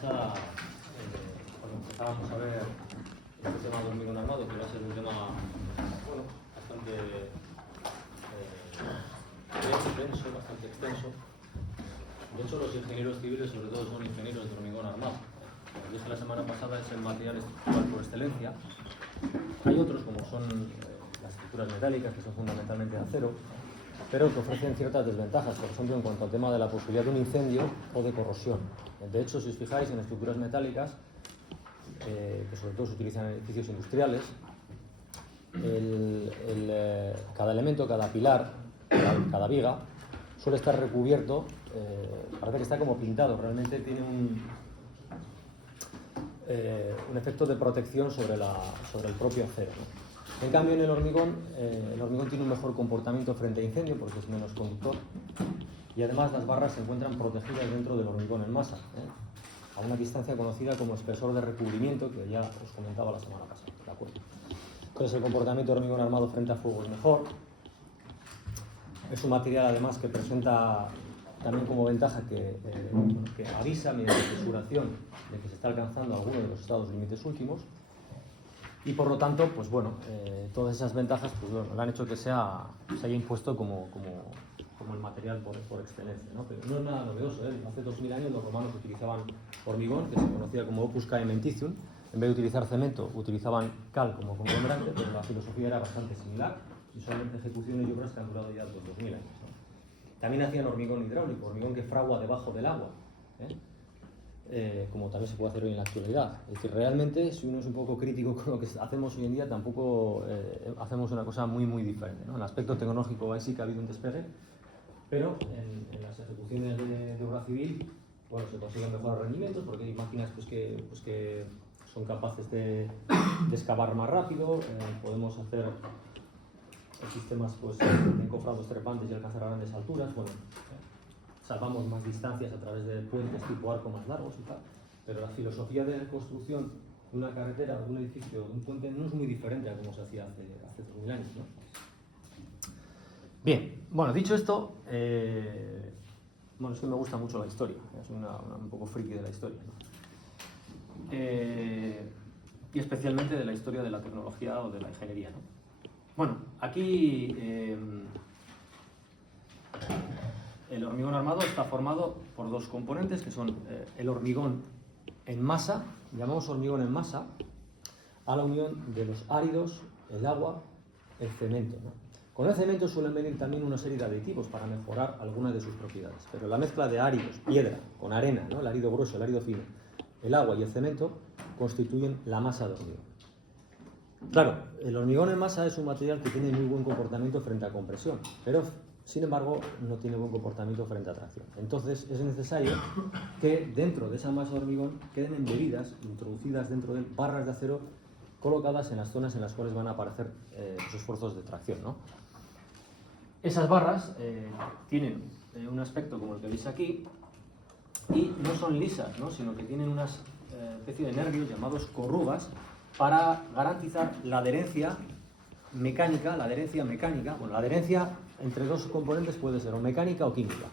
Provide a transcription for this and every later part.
pasada, cuando empezábamos a ver este tema de hormigón armado, que va a ser un tema, bueno, bastante denso, bastante extenso. De hecho, los ingenieros civiles, sobre todo, son ingenieros de hormigón armado. Como dije la semana pasada, es el material estructural por excelencia. Hay otros, como son las estructuras metálicas, que son fundamentalmente de acero, pero que ofrecen ciertas desventajas, por ejemplo, en cuanto al tema de la posibilidad de un incendio o de corrosión. De hecho, si os fijáis en estructuras metálicas, que sobre todo se utilizan en edificios industriales, cada elemento, cada pilar, cada viga, suele estar recubierto, parece que está como pintado, realmente tiene un efecto de protección sobre el propio acero, ¿no? En cambio, en el hormigón tiene un mejor comportamiento frente a incendio porque es menos conductor y además las barras se encuentran protegidas dentro del hormigón en masa, a una distancia conocida como espesor de recubrimiento, que ya os comentaba la semana pasada, ¿de acuerdo? Entonces el comportamiento de hormigón armado frente a fuego es mejor. Es un material además que presenta también como ventaja que avisa mediante fisuración de que se está alcanzando alguno de los estados límites últimos. Y por lo tanto, pues bueno, todas esas ventajas pues bueno, le han hecho que se haya impuesto como el material por excelencia, ¿no? Pero no es nada novedoso, ¿eh? Hace 2000 años los romanos utilizaban hormigón, que se conocía como opus caementicium. En vez de utilizar cemento, utilizaban cal como conglomerante, pero la filosofía era bastante similar y solamente ejecuciones y obras que han durado ya 2000 años, ¿no? También hacían hormigón hidráulico, hormigón que fragua debajo del agua, como también se puede hacer hoy en la actualidad. Es decir, realmente, si uno es un poco crítico con lo que hacemos hoy en día, tampoco hacemos una cosa muy, muy diferente, ¿no? En el aspecto tecnológico ahí sí que ha habido un despegue, pero en las ejecuciones de obra civil, bueno, se consiguen mejores rendimientos porque hay máquinas que son capaces de excavar más rápido, podemos hacer sistemas de encofrados trepantes y alcanzar a grandes alturas, bueno, salvamos más distancias a través de puentes tipo arco más largos y tal, pero la filosofía de construcción de una carretera, de un edificio, de un puente no es muy diferente a como se hacía hace 2000 años, ¿no? Bien, bueno, dicho esto, bueno, es que me gusta mucho la historia, soy un poco friki de la historia, ¿no? Y especialmente de la historia de la tecnología o de la ingeniería, ¿no? Bueno, aquí el hormigón armado está formado por dos componentes que son el hormigón en masa, llamamos hormigón en masa a la unión de los áridos, el agua, el cemento, ¿no? Con el cemento suelen venir también una serie de aditivos para mejorar algunas de sus propiedades, pero la mezcla de áridos, piedra, con arena, ¿no? El árido grueso, el árido fino, el agua y el cemento constituyen la masa de hormigón. Claro, el hormigón en masa es un material que tiene muy buen comportamiento frente a compresión, pero sin embargo no tiene buen comportamiento frente a tracción. Entonces es necesario que dentro de esa masa de hormigón queden embebidas, introducidas dentro de barras de acero colocadas en las zonas en las cuales van a aparecer los esfuerzos de tracción, ¿no? Esas barras tienen un aspecto como el que veis aquí y no son lisas, ¿no? Sino que tienen una especie de nervios llamados corrugas para garantizar la adherencia mecánica, bueno, la adherencia entre dos componentes puede ser o mecánica o química,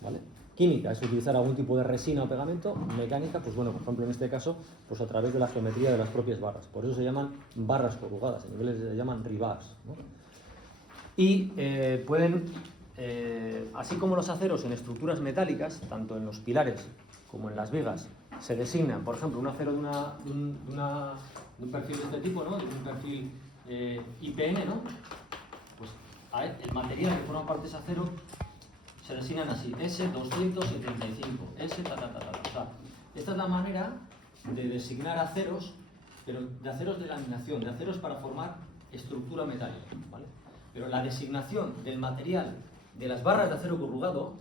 ¿vale? Química es utilizar algún tipo de resina o pegamento, mecánica, pues bueno, por ejemplo en este caso, pues a través de la geometría de las propias barras, por eso se llaman barras corrugadas, en inglés se llaman rebars, ¿no? Y pueden, así como los aceros en estructuras metálicas, tanto en los pilares como en las vigas, se designan, por ejemplo, un acero de un perfil de este tipo, ¿no? De un perfil IPN, ¿no? Pues el material que forma parte de ese acero se designan así, S275, S ta. O sea, esta es la manera de designar aceros, pero de aceros de laminación, de aceros para formar estructura metálica, ¿vale? Pero la designación del material de las barras de acero corrugado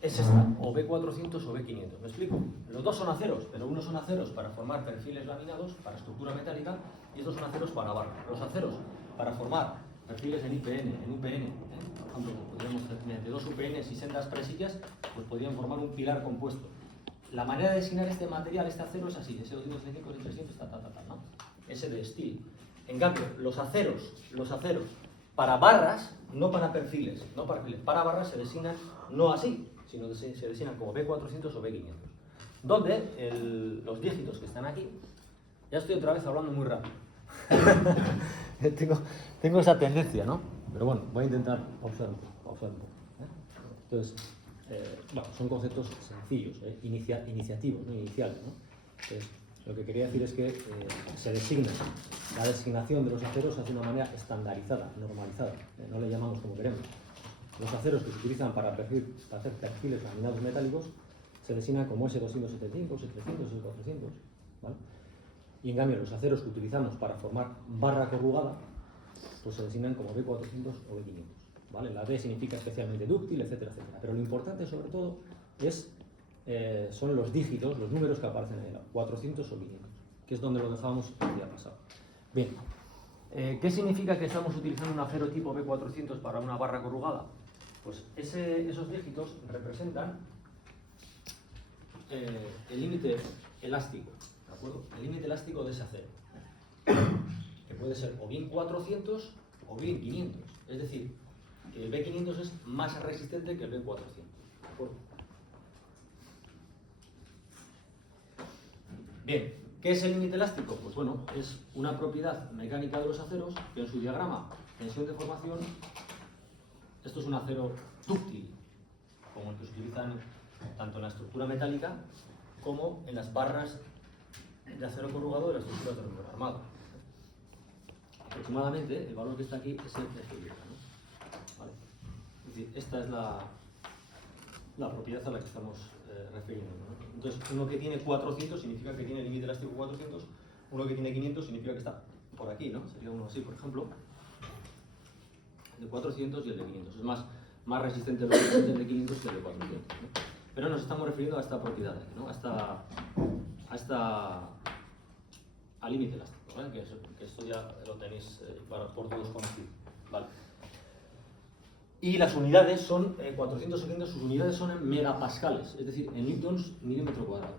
es esta, o B400 o B500. ¿Me explico? Los dos son aceros, pero unos son aceros para formar perfiles laminados, para estructura metálica, y estos son aceros para barra. Los aceros para formar perfiles en IPN, en UPN, por ejemplo, podríamos mediante dos UPNs y sendas presillas, pues podrían formar un pilar compuesto. La manera de designar este material, este acero, es así, S275, S300, ¿no? S de steel. En cambio, los aceros para barras, no para perfiles, para barras se designan no así, sino que se designan como B400 o B500. donde los dígitos que están aquí, ya estoy otra vez hablando muy rápido. tengo esa tendencia, ¿no? Pero bueno, voy a intentar pausar un poco. Entonces, bueno, son conceptos sencillos, iniciativos, ¿no? Iniciales, ¿no? Entonces, lo que quería decir es que se designa, la designación de los aceros se hace de una manera estandarizada, normalizada, no le llamamos como queremos. Los aceros que se utilizan para hacer perfiles laminados metálicos se designan como S275, S300, S400, ¿vale? Y en cambio los aceros que utilizamos para formar barra corrugada pues se designan como B400 o B500, ¿vale? La D significa especialmente dúctil, etcétera, etcétera. Pero lo importante sobre todo son los dígitos, los números que aparecen en el 400 o 500, que es donde lo dejábamos el día pasado. Bien, ¿qué significa que estamos utilizando un acero tipo B400 para una barra corrugada? Pues esos dígitos representan el límite elástico, ¿de acuerdo? El límite elástico de ese acero, que puede ser o bien 400 o bien 500. Es decir, el B500 es más resistente que el B400, ¿de acuerdo? Bien, ¿qué es el límite elástico? Pues bueno, es una propiedad mecánica de los aceros que en su diagrama tensión-deformación, esto es un acero dúctil, como el que se utilizan tanto en la estructura metálica como en las barras de acero corrugado de la estructura de hormigón armado. Aproximadamente, el valor que está aquí es el equilibrio, ¿no? ¿Vale? Es decir, esta es la propiedad a la que estamos refiriendo, ¿no? Entonces, uno que tiene 400 significa que tiene el límite elástico 400, uno que tiene 500 significa que está por aquí, ¿no? Sería uno así, por ejemplo, el de 400 y el de 500. Es más resistente el de 500 que el de 400, ¿no? Pero nos estamos refiriendo a esta propiedad, ¿no? Al límite elástico, ¿vale? Que esto ya lo tenéis por todos conocido, ¿vale? Y las unidades son 400 o 500, sus unidades son en megapascales, es decir, en newtons milímetro cuadrado.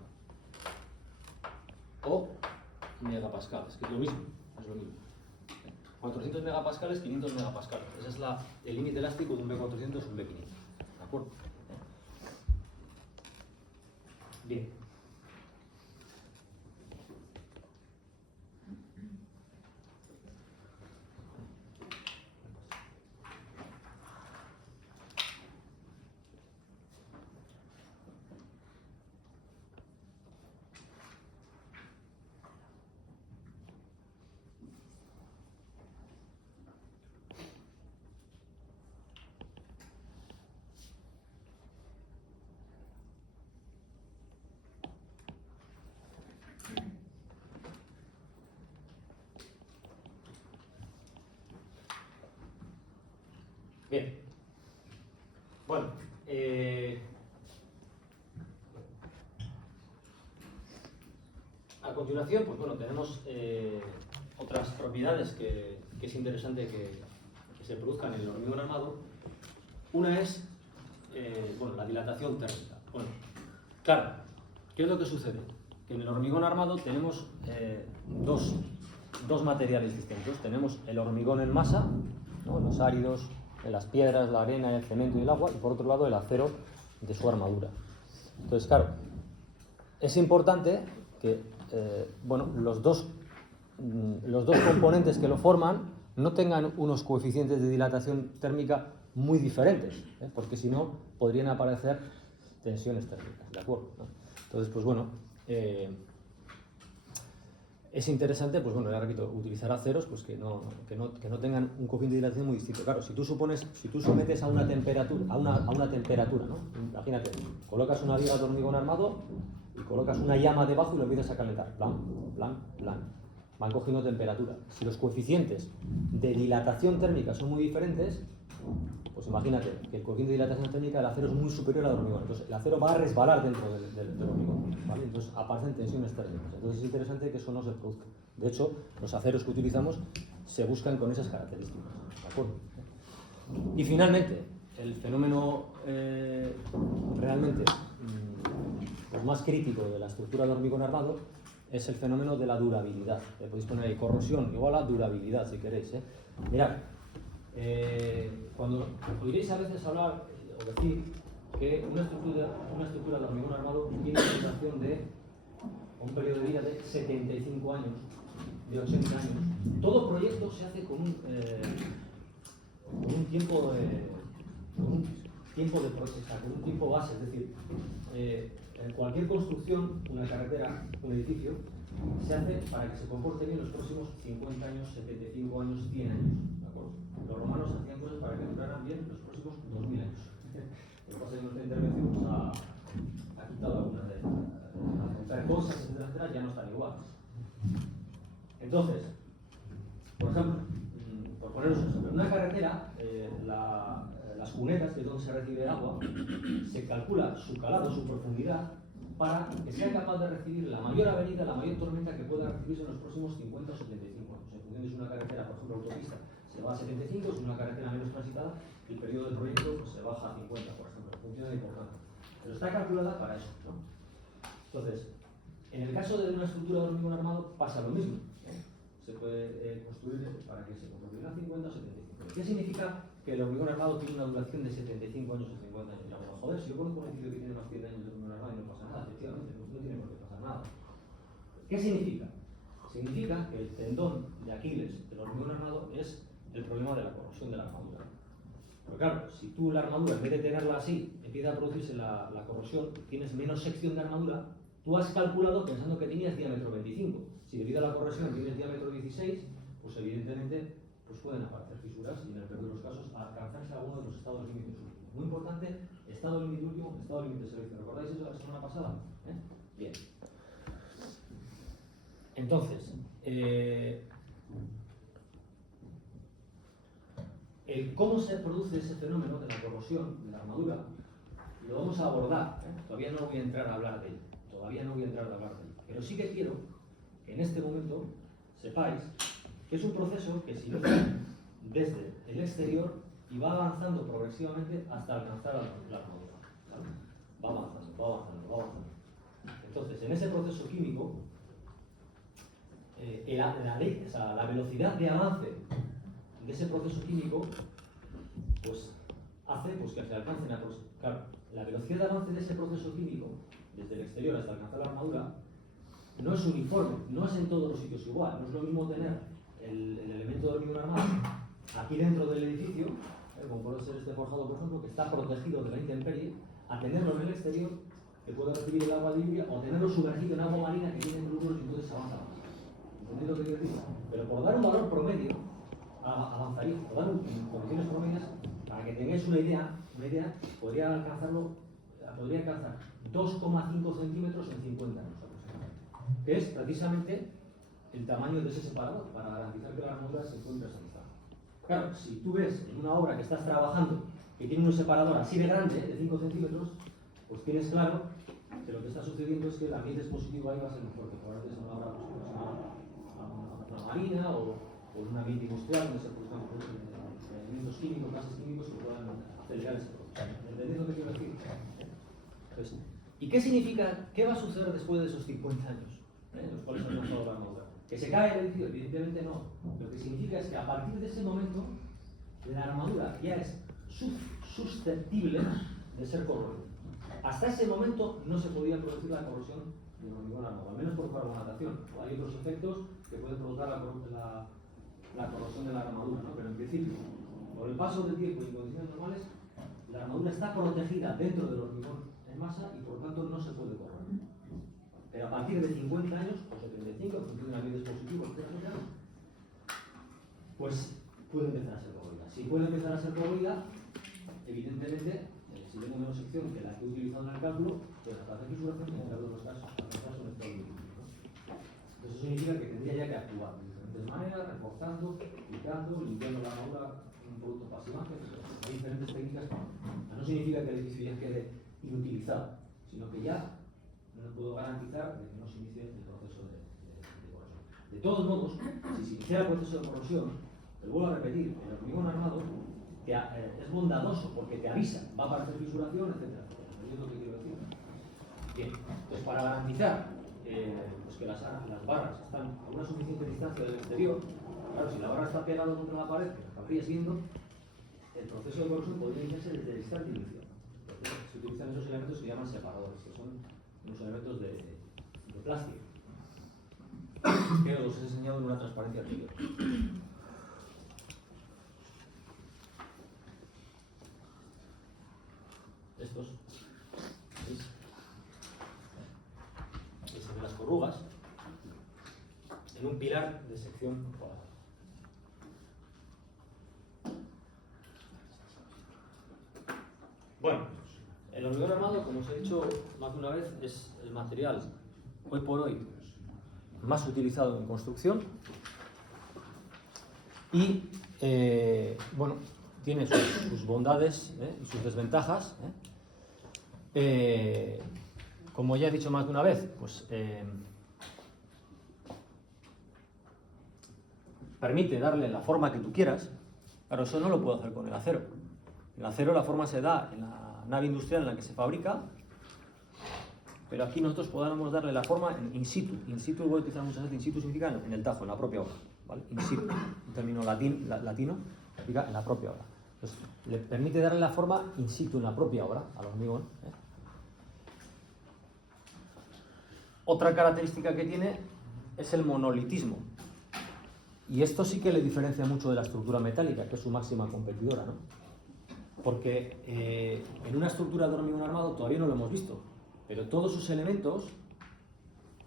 O megapascales, que es lo mismo, 400 megapascales, 500 megapascales. Ese es el límite elástico de un B400 o un B500. ¿De acuerdo? Bien. Bien. Bueno, a continuación, pues bueno, tenemos otras propiedades que es interesante que se produzcan en el hormigón armado. Una es, bueno, la dilatación térmica. Bueno, claro, ¿qué es lo que sucede? Que en el hormigón armado tenemos dos materiales distintos. Tenemos el hormigón en masa, ¿no? Los áridos, las piedras, la arena, el cemento y el agua, y por otro lado el acero de su armadura. Entonces, claro, es importante que bueno, los dos componentes que lo forman no tengan unos coeficientes de dilatación térmica muy diferentes, porque si no podrían aparecer tensiones térmicas, ¿de acuerdo? ¿No? Entonces, pues bueno, es interesante, pues bueno, ya repito, utilizar aceros pues que no tengan un coeficiente de dilatación muy distinto. Claro, si tú sometes a una temperatura, ¿no? Imagínate, colocas una viga de hormigón armado y colocas una llama debajo y lo empiezas a calentar. Plan. Van cogiendo temperatura. Si los coeficientes de dilatación térmica son muy diferentes, pues imagínate que el coeficiente de dilatación térmica del acero es muy superior al hormigón. Entonces el acero va a resbalar dentro del hormigón, ¿vale? Entonces aparecen tensiones térmicas. Entonces es interesante que eso no se produzca. De hecho, los aceros que utilizamos se buscan con esas características, ¿de acuerdo? Y finalmente, el fenómeno realmente pues más crítico de la estructura de hormigón armado es el fenómeno de la durabilidad. Le podéis poner ahí corrosión igual a durabilidad si queréis, Mirad, cuando oiréis a veces hablar o decir que una estructura de hormigón armado tiene una duración de un periodo de vida de 75 años, de 80 años. Todo proyecto se hace con un tiempo base, es decir, en cualquier construcción, una carretera, un edificio, se hace para que se comporte bien los próximos 50 años, 75 años, 100 años. ¿De acuerdo? Los romanos hacían cosas para que duraran bien los próximos 2000 años. Lo que pasa es que nuestra intervención pues, ha quitado algunas de estas cosas, etcétera, ya no están iguales. Entonces, por ejemplo, por poneros un ejemplo, en una carretera, las cunetas, que es donde se recibe agua, se calcula su calado, su profundidad, para que sea capaz de recibir la mayor avenida, la mayor tormenta que pueda recibirse en los próximos 50 o 75 años. En función de si una carretera, por ejemplo, autopista, se va a 75, si una carretera menos transitada, el periodo del proyecto pues, se baja a 50, por ejemplo, en función de la importancia. Pero está calculada para eso, ¿no? Entonces, en el caso de una estructura de hormigón armado pasa lo mismo. Se puede construir para que se construya 50 o 75. ¿Qué significa que el hormigón armado tiene una duración de 75 años o 50 años? Ya, bueno, joder, si yo conozco un edificio que tiene más de 100 años de hormigón armado y no pasa nada, efectivamente, no tiene por qué pasar nada. ¿Qué significa? Significa que el tendón de Aquiles del hormigón armado es el problema de la corrosión de la armadura. Pero claro, si tú la armadura, en vez de tenerla así, empieza a producirse la corrosión, tienes menos sección de armadura, tú has calculado pensando que tenías diámetro 25. Si debido a la corrosión tienes diámetro 16, pues evidentemente pues pueden aparecer fisuras y en el peor de los casos alcanzarse alguno de los estados límites últimos. Muy importante, estado límite último, estado límite servicio. ¿Recordáis eso de la semana pasada? Bien. Entonces, cómo se produce ese fenómeno de la corrosión de la armadura lo vamos a abordar. Todavía no voy a entrar a hablar de ello. Pero sí que quiero que en este momento sepáis que es un proceso que se inicia desde el exterior y va avanzando progresivamente hasta alcanzar la armadura. ¿Vale? Va avanzando. Entonces, en ese proceso químico, la velocidad de avance de ese proceso químico pues, hace pues, que se alcancen a... Claro, la velocidad de avance de ese proceso químico, desde el exterior hasta alcanzar la armadura, no es uniforme, no es en todos los sitios igual. No es lo mismo tener el elemento de hormigón armado aquí dentro del edificio, como puede ser este forjado, por ejemplo, que está protegido de la intemperie, a tenerlo en el exterior, que puede recibir el agua limpia, o tenerlo sumergido en agua marina que tiene glúbulos y entonces avanza más. ¿Entendéis lo que quiero decir? Pero por dar un valor promedio, avanzaría, por dar condiciones promedias, para que tengáis una idea, podría alcanzar 2,5 centímetros en 50 años aproximadamente, que es precisamente el tamaño de ese separador, para garantizar que la armadura se encuentre sanizada. Claro, si tú ves en una obra que estás trabajando que tiene un separador así de grande, de 5 centímetros, pues tienes claro que lo que está sucediendo es que el ambiente expositivo ahí va a ser mejor que probablemente es una obra una marina o en un ambiente industrial donde se producen elementos químicos, gases químicos que puedan acelerar ese proceso. ¿Entendéis lo que quiero decir? Entonces, ¿y qué significa? ¿Qué va a suceder después de esos 50 años en los cuales ha alcanzado la armadura? ¿Que se cae el edificio? Evidentemente no. Lo que significa es que a partir de ese momento la armadura ya es susceptible de ser corroída. Hasta ese momento no se podía producir la corrosión del hormigón armado, al menos por carbonatación. Hay otros efectos que pueden provocar la corrosión de la armadura, ¿no? Pero en principio, por el paso del tiempo y en condiciones normales, la armadura está protegida dentro del hormigón en masa y por tanto no se puede corroer. Pero a partir de 50 años, o 75, en función de ambientes positivos, etcétera, pues puede empezar a ser corroída. Si puede empezar a ser corroída, evidentemente, si tengo menos sección que la que he utilizado en el cálculo, pues hasta hacer fisuración en el peor de los casos, alcanzar un estado límite, ¿no? Eso significa que tendría ya que actuar de diferentes maneras, reforzando, picando, limpiando la armadura con un producto pasivante, hay diferentes técnicas. No significa que el edificio ya quede inutilizado, sino que ya no puedo garantizar de que no se inicie el proceso de corrosión. De todos modos, si se inicia el proceso de corrosión, te vuelvo a repetir, el hormigón armado es bondadoso porque te avisa, va a aparecer fisuración, etc. ¿Entendéis lo que quiero decir? Bien, pues para garantizar pues que las barras están a una suficiente distancia del exterior, claro, si la barra está pegada contra la pared, que la estarías viendo, el proceso de corrosión podría iniciarse desde el instante inicial. se utilizan esos elementos que se llaman separadores, que son unos elementos de plástico, que os he enseñado en una transparencia anterior. Estos, ¿veis? Aquí se ven las corrugas en un pilar de sección cuadrada. Bueno, el hormigón armado, como os he dicho más de una vez, es el material hoy por hoy más utilizado en construcción y bueno, tiene sus bondades y sus desventajas. Como ya he dicho más de una vez, pues permite darle la forma que tú quieras. Claro, eso no lo puedo hacer con el acero. El acero, la forma se da en la nave industrial en la que se fabrica, pero aquí nosotros podamos darle la forma in situ. In situ, voy a utilizar muchas veces, in situ significa en el tajo, en la propia obra, ¿vale? In situ, un término latino, significa en la propia obra. Entonces, le permite darle la forma in situ, en la propia obra, al hormigón. Otra característica que tiene es el monolitismo. Y esto sí que le diferencia mucho de la estructura metálica, que es su máxima competidora, ¿no? Porque en una estructura de hormigón armado todavía no lo hemos visto, pero todos sus elementos,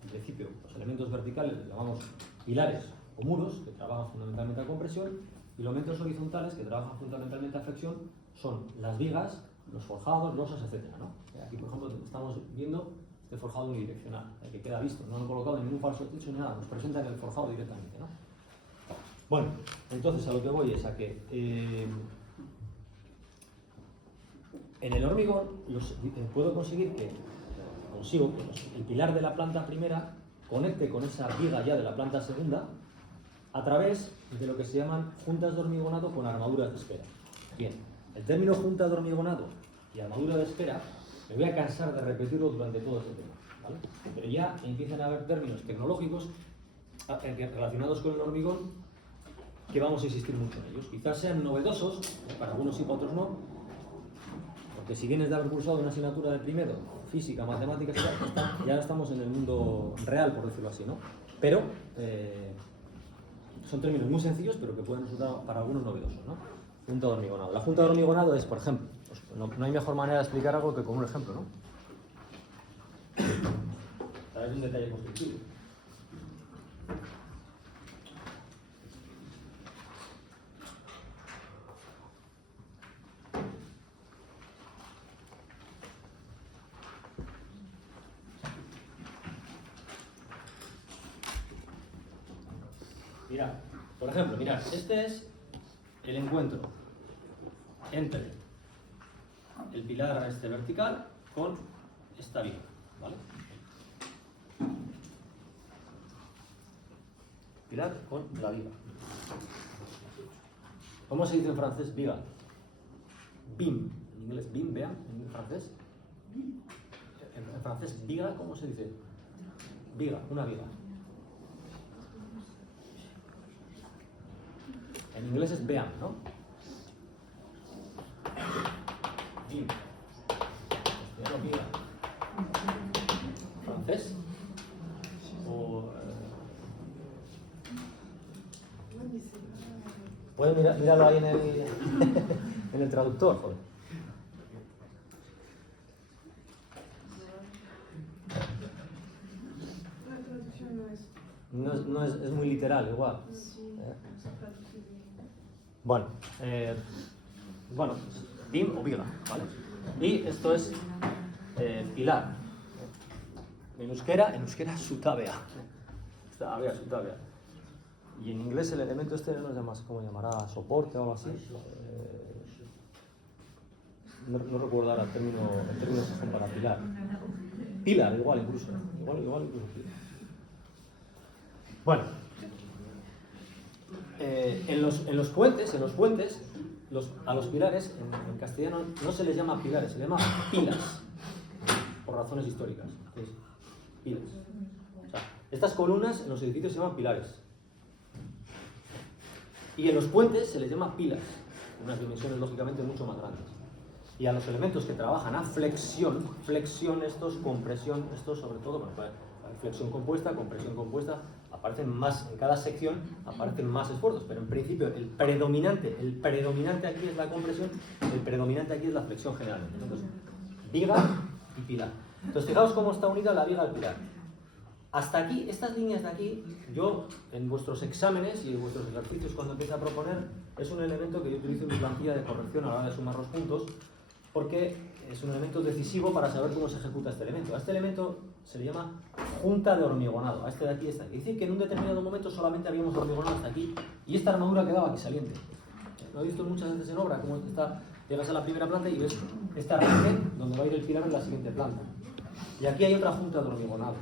en principio, los elementos verticales, los llamamos pilares o muros, que trabajan fundamentalmente a compresión, y los elementos horizontales, que trabajan fundamentalmente a flexión, son las vigas, los forjados, losas, etc., ¿no? Aquí, por ejemplo, estamos viendo este forjado unidireccional, que queda visto, no lo he colocado en ningún falso techo ni nada, nos presentan el forjado directamente, ¿no? Bueno, entonces a lo que voy es a que en el hormigón puedo conseguir que el pilar de la planta primera conecte con esa viga ya de la planta segunda a través de lo que se llaman juntas de hormigonado con armaduras de espera. Bien, el término junta de hormigonado y armadura de espera me voy a cansar de repetirlo durante todo este tema, ¿vale? Pero ya empiezan a haber términos tecnológicos relacionados con el hormigón que vamos a insistir mucho en ellos. Quizás sean novedosos, para algunos sí, para otros no, porque si vienes de haber cursado una asignatura de primero, física, matemáticas, ya estamos en el mundo real, por decirlo así, ¿no? Pero son términos muy sencillos, pero que pueden resultar para algunos novedosos, ¿no? Junta de hormigonado. La junta de hormigonado es, por ejemplo, pues no hay mejor manera de explicar algo que con un ejemplo, ¿no? A través de un detalle constructivo. Mirad, por ejemplo, mirad, este es el encuentro entre el pilar este vertical con esta viga, ¿vale? Pilar con la viga. ¿Cómo se dice en francés viga? Bim. En inglés bim, vean, en francés. En francés viga, ¿cómo se dice? Viga, una viga. En inglés es beam, ¿no? Bim. Viga. ¿Francés? O... Pueden mirarlo ahí en en el traductor, joder. La traducción No es muy literal, igual. Bueno, BIM o viga, ¿vale? Y esto es pilar. En euskera sutabea. Sutabea. Y en inglés el elemento este no sé cómo llamará, soporte o algo así. No recuerdo ahora el término para pilar. Pilar, igual incluso. Igual incluso pilar. Bueno. En los puentes, a los pilares, en castellano no se les llama pilares, se les llama pilas, por razones históricas. Entonces, pilas. O sea, estas columnas en los edificios se llaman pilares. Y en los puentes se les llama pilas, unas dimensiones lógicamente mucho más grandes. y a los elementos que trabajan a flexión, estos, compresión, estos sobre todo, bueno, flexión compuesta, compresión compuesta, aparecen más, en cada sección aparecen más esfuerzos, pero en principio el predominante aquí es la compresión, el predominante aquí es la flexión generalmente. Entonces, viga y pilar. Entonces, fijaos cómo está unida la viga al pilar. Hasta aquí, estas líneas de aquí, yo en vuestros exámenes y en vuestros ejercicios cuando empiezo a proponer, es un elemento que yo utilizo en mi plantilla de corrección a la hora de sumar los puntos, porque es un elemento decisivo para saber cómo se ejecuta este elemento. A este elemento se le llama junta de hormigonado, a este de aquí está. Es decir, que en un determinado momento solamente habíamos hormigonado hasta aquí y esta armadura quedaba aquí saliente. Lo he visto muchas veces en obra, como está, llegas a la primera planta y ves este arranque donde va a ir el pilar en la siguiente planta. Y aquí hay otra junta de hormigonado.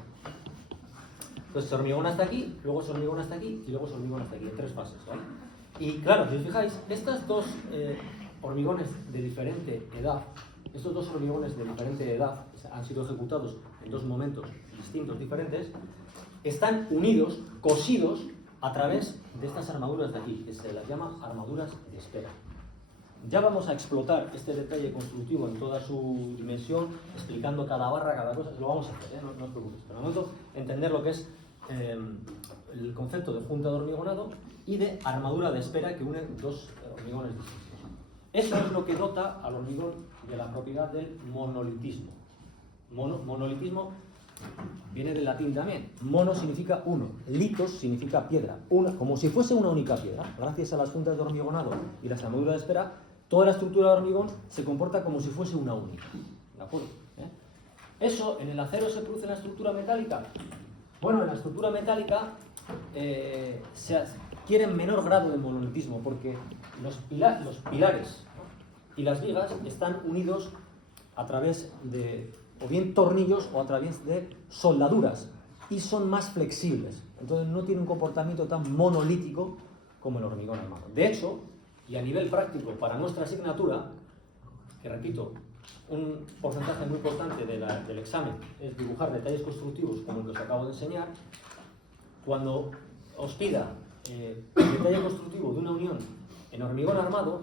Entonces se hormigona hasta aquí, luego se hormigona hasta aquí y luego se hormigona hasta aquí, en 3 fases, ¿vale? Y claro, si os fijáis, estas dos hormigones de diferente edad, estos dos hormigones de diferente edad, han sido ejecutados en 2 momentos distintos, diferentes, están unidos, cosidos, a través de estas armaduras de aquí, que se las llama armaduras de espera. Ya vamos a explotar este detalle constructivo en toda su dimensión, explicando cada barra, cada cosa, lo vamos a hacer, no os preocupéis. Pero de momento, entender lo que es el concepto de junta de hormigonado y de armadura de espera que unen 2 hormigones distintos. Eso es lo que dota al hormigón de la propiedad del monolitismo. Monolitismo viene del latín también. Mono significa uno, litos significa piedra. Como si fuese una única piedra. Gracias a las juntas de hormigonado y las armaduras de espera, toda la estructura de hormigón se comporta como si fuese una única. ¿De acuerdo? Eso en el acero se produce en la estructura metálica. Bueno, en la estructura metálica se adquiere menor grado de monolitismo porque los pilares y las vigas están unidos a través de o bien tornillos o a través de soldaduras y son más flexibles. Entonces no tiene un comportamiento tan monolítico como el hormigón armado. De hecho, y a nivel práctico para nuestra asignatura, que repito, un porcentaje muy importante del examen es dibujar detalles constructivos como los que acabo de enseñar. Cuando os pida el detalle constructivo de una unión en hormigón armado,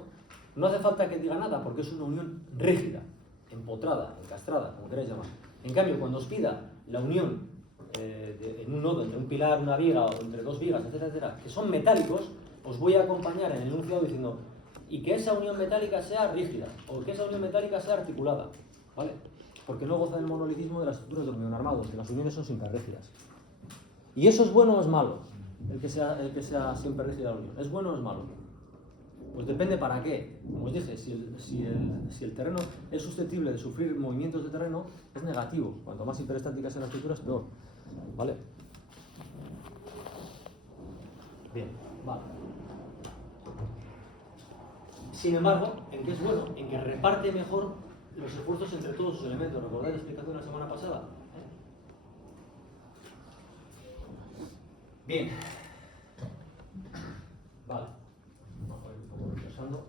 no hace falta que diga nada porque es una unión rígida, empotrada, encastrada, como queráis llamar. En cambio, cuando os pida la unión en un nodo entre un pilar, una viga o entre 2 vigas, etcétera, etcétera, que son metálicos, os voy a acompañar en el enunciado diciendo y que esa unión metálica sea rígida o que esa unión metálica sea articulada, ¿vale? Porque no goza del monolitismo de las estructuras de hormigón armado, que las uniones son siempre rígidas. ¿Y eso es bueno o es malo? El que sea siempre rígida la unión. ¿Es bueno o es malo? Pues depende para qué. Como os dije, si el terreno es susceptible de sufrir movimientos de terreno, es negativo. Cuanto más hiperestática sea la estructura, es peor. ¿Vale? Bien, vale. Sin embargo, ¿en qué es bueno? En que reparte mejor los esfuerzos entre todos sus elementos. ¿Recordáis la explicación de la semana pasada? Bien. Vale. Vamos a ir un poco retrasando.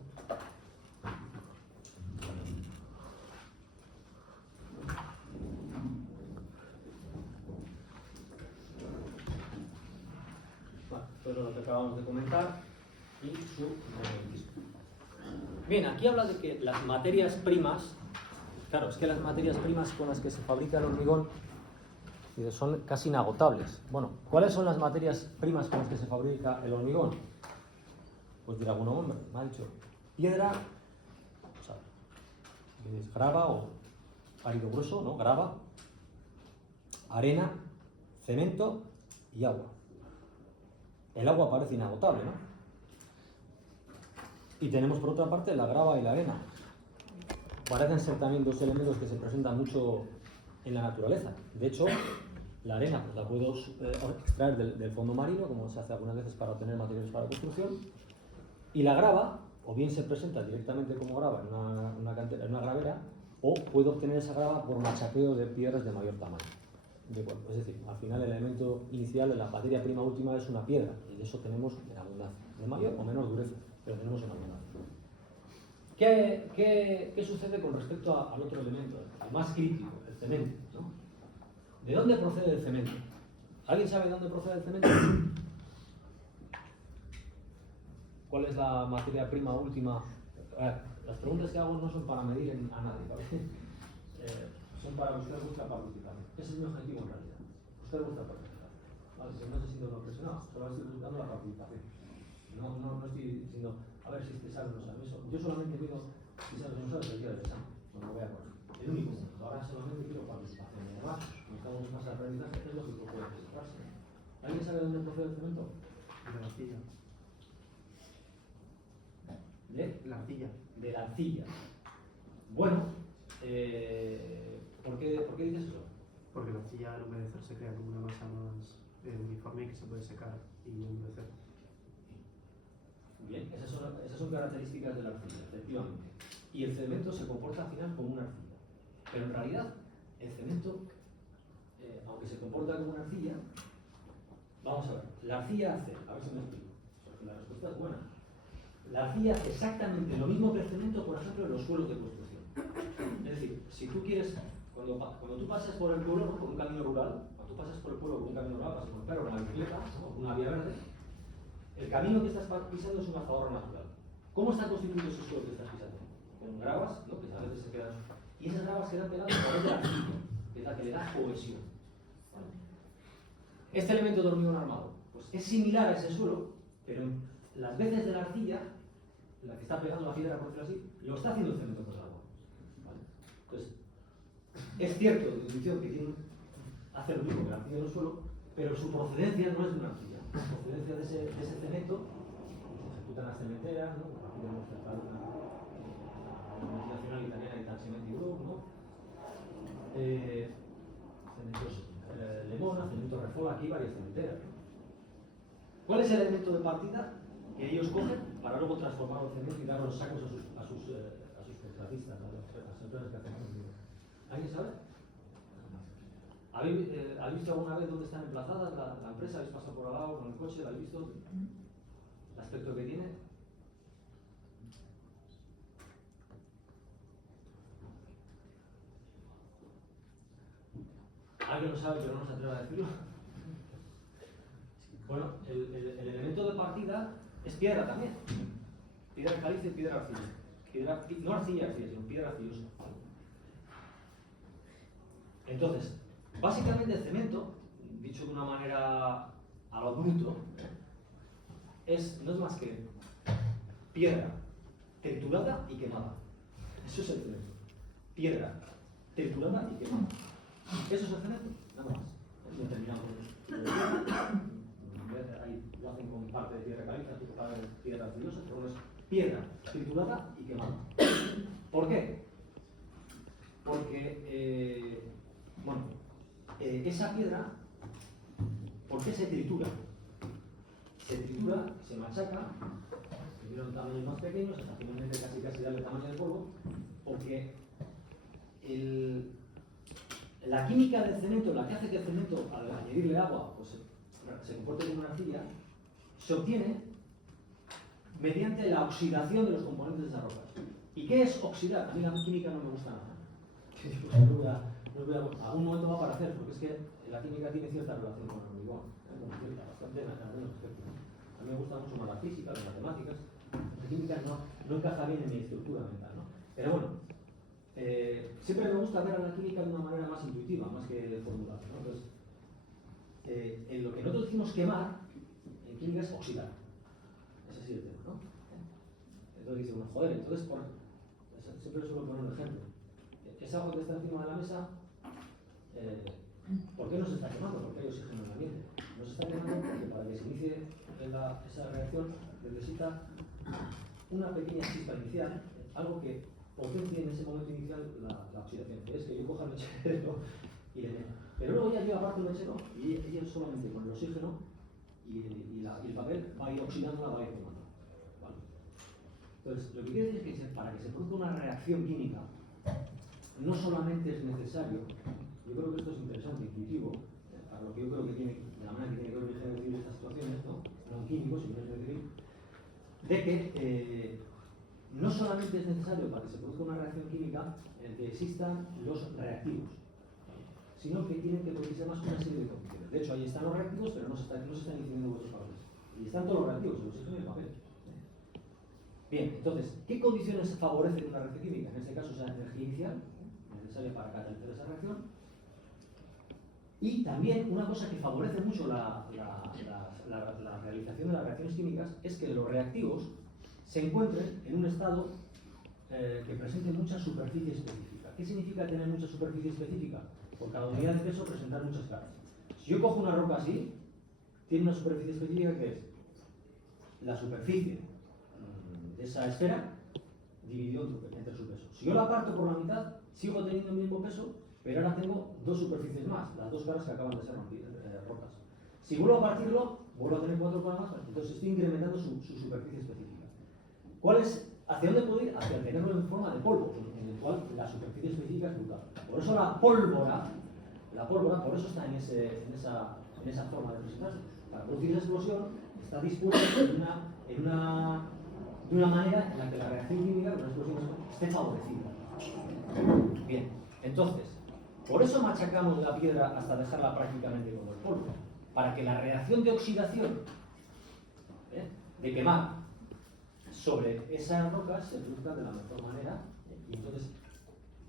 Vale, esto es lo que acabamos de comentar y su monolitismo. Bien, aquí habla de que las materias primas, claro, es que las materias primas con las que se fabrica el hormigón son casi inagotables. Bueno, ¿cuáles son las materias primas con las que se fabrica el hormigón? Pues dirá alguno, hombre, me ha dicho piedra, o sea, es grava o árido grueso, ¿no? Grava, arena, cemento y agua. El agua parece inagotable, ¿no? Y tenemos por otra parte la grava y la arena. Parecen ser también 2 elementos que se presentan mucho en la naturaleza. De hecho, la arena pues la puedo extraer del fondo marino, como se hace algunas veces para obtener materiales para construcción. Y la grava, o bien se presenta directamente como grava en una gravera, o puedo obtener esa grava por machaqueo de piedras de mayor tamaño. Es decir, al final el elemento inicial, la materia prima última, es una piedra, y de eso tenemos en abundancia, de mayor o menor dureza, pero tenemos en abundancia. ¿Qué sucede con respecto al otro elemento, el más crítico, el cemento, ¿no? ¿De dónde procede el cemento? ¿Alguien sabe de dónde procede el cemento? ¿Cuál es la materia prima última A ver, las preguntas que hago no son para medir a nadie, ¿vale? Son para buscar vuestra participación. Ese es mi objetivo en realidad, buscar vuestra participación. ¿Vale? Si no se siento no presionado, solo estoy buscando la participación. No estoy diciendo, a ver si este sabe o no sabe eso. Yo solamente pido si sabes o no sabes el día del examen, cuando voy a poner. El único momento. Ahora solamente quiero participación. Y además, como estamos en fase de aprendizaje, es lógico que puede presentarse. ¿Alguien sabe dónde procede el cemento? De la arcilla. ¿De? La arcilla. De la arcilla. Bueno, ¿por qué dices eso? Porque la arcilla al humedecer se crea como una masa más uniforme que se puede secar y endurecer. Bien, esas son características de la arcilla, efectivamente. Y el cemento se comporta al final como una arcilla. Pero en realidad, el cemento, aunque se comporta como una arcilla, vamos a ver, la arcilla hace, a ver si me explico, porque la respuesta es buena. La arcilla hace exactamente lo mismo que el cemento, por ejemplo, en los suelos de construcción. Es decir, si tú quieres, cuando tú pasas por el pueblo, ¿no? Por un camino rural, cuando tú pasas por el pueblo por un camino rural, pasas por un perro, una bicicleta, ¿no? Una vía verde, el camino que estás pisando es una fadora natural. ¿Cómo está constituido ese suelo que estás pisando? Con gravas, ¿no? Que a veces se quedan. Y esas gravas quedan pegadas por el arcilla, que es la que le da cohesión. ¿Vale? Este elemento de hormigón armado, pues es similar a ese suelo, pero las veces de la arcilla, la que está pegando la piedra, por decirlo así, lo está haciendo el cemento con el agua. ¿Vale? Entonces, es cierto, de definición, que hace lo mismo que la arcilla en el suelo, pero su procedencia no es de una arcilla. La procedencia de ese cemento se ejecuta en las cementeras, ¿no? Aquí tenemos cerca de una multinacional italiana, Italcementi Group, ¿no? Cementos Lemona, Cemento Refola, aquí varias cementeras, ¿no? ¿Cuál es el elemento de partida que ellos cogen para luego transformarlo en cemento y dar los sacos a sus contratistas, a las empresas que hacen cemento? ¿Alguien sabe? ¿Habéis visto alguna vez dónde están emplazadas la empresa? ¿Habéis pasado por al lado con el coche? ¿La habéis visto? ¿El aspecto que tiene? ¿Alguien lo sabe pero no se atreve a decirlo? Bueno, el elemento de partida es piedra también. Piedra caliza y piedra arcilla. No arcilla, sino piedra arcillosa. Entonces, básicamente el cemento, dicho de una manera a lo bruto, no es más que piedra triturada y quemada. Eso es el cemento. Piedra triturada y quemada. Eso es el cemento, nada más. No terminamos. Ahí lo hacen con parte de piedra caliza, parte de piedra arcillosa, pero no es piedra triturada y quemada. ¿Por qué? Porque, esa piedra, ¿por qué se tritura? Se tritura, se machaca, primero en tamaños más pequeños, hasta finalmente casi darle el tamaño del polvo, porque la química del cemento, la que hace que el cemento, al añadirle agua, pues se comporte como una arcilla, se obtiene mediante la oxidación de los componentes de esas rocas. ¿Y qué es oxidar? A mí la química no me gusta nada. Algún momento va a aparecer, porque es que la química tiene cierta relación con el hormigón, bastante en algunos aspectos. A mí me gusta mucho más la física, las matemáticas. La química no encaja bien en mi estructura mental, ¿no? Pero bueno, siempre me gusta ver a la química de una manera más intuitiva, más que formulada, ¿no? Entonces, en lo que nosotros decimos quemar, en química es oxidar. Ese sí es el tema, ¿no? Entonces dice uno, joder, entonces siempre suelo poner un ejemplo. Es algo que está encima de la mesa, ¿por qué no se está quemando? Porque hay oxígeno en el ambiente. No se está quemando porque para que se inicie esa reacción necesita una pequeña chispa inicial, algo que potencie en ese momento inicial la oxidación, que es que yo coja el mechero y le meta. Pero luego ya lleva aparte el mechero y ella solamente con el oxígeno y el papel va a ir oxidándola, va a ir quemando. ¿Vale? Entonces, lo que quiere decir es que para que se produzca una reacción química, no solamente es necesario, yo creo que esto es interesante, intuitivo, para lo que yo creo que tiene, de la manera que tiene que ver el ingeniero civil estas situaciones, no un químico, sino un ingeniero civil, de que no solamente es necesario para que se produzca una reacción química el que existan los reactivos, sino que tienen que producirse más una serie de condiciones. De hecho, ahí están los reactivos, pero no se están incidiendo vuestros papeles. Y están todos los reactivos, el oxígeno y el papel. Bien, entonces, ¿qué condiciones favorecen una reacción química? En este caso, esa energía inicial necesaria para catalizar esa reacción. Y también una cosa que favorece mucho la realización de las reacciones químicas es que los reactivos se encuentren en un estado que presente mucha superficie específica. ¿Qué significa tener mucha superficie específica? Por cada unidad de peso presentar muchas caras. Si yo cojo una roca así, tiene una superficie específica que es la superficie de esa esfera dividido entre su peso. Si yo la parto por la mitad, sigo teniendo el mismo peso, pero ahora tengo dos superficies más, las dos caras que acaban de ser rocas. Si vuelvo a partirlo, vuelvo a tener 4 caras más, entonces estoy incrementando su superficie específica. ¿Hacia dónde puedo ir? Hacia tenerlo en forma de polvo, en el cual la superficie específica es brutal. Por eso la pólvora, por eso está en esa forma de presentarse. Para producir esa explosión, está dispuesta de una manera en la que la reacción química de una explosión esté favorecida. Bien, entonces, por eso machacamos la piedra hasta dejarla prácticamente como el polvo, para que la reacción de oxidación, de quemar sobre esas rocas, se produzca de la mejor manera, y entonces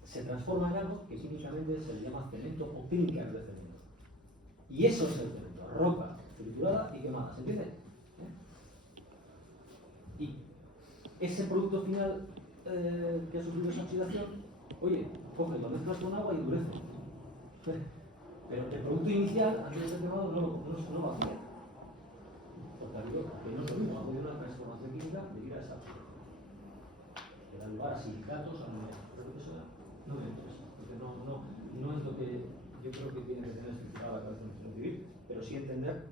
se transforma en algo que químicamente se le llama cemento o clínker de cemento. Y eso es el cemento, roca triturada y quemada, ¿se entiende? Y ese producto final que ha sufrido esa oxidación, oye, coge, lo mezclas con agua y endurece. Pero el producto inicial, antes de ser quemado, no va a hacer. Porque no es lo mismo, ha habido una transformación química de ir a esa oxidación. Que da lugar a silicatos, a amoníaco. Pero eso no me interesa, porque no es lo que yo creo que tiene que tener estructurada la cabeza de un civil, pero sí entender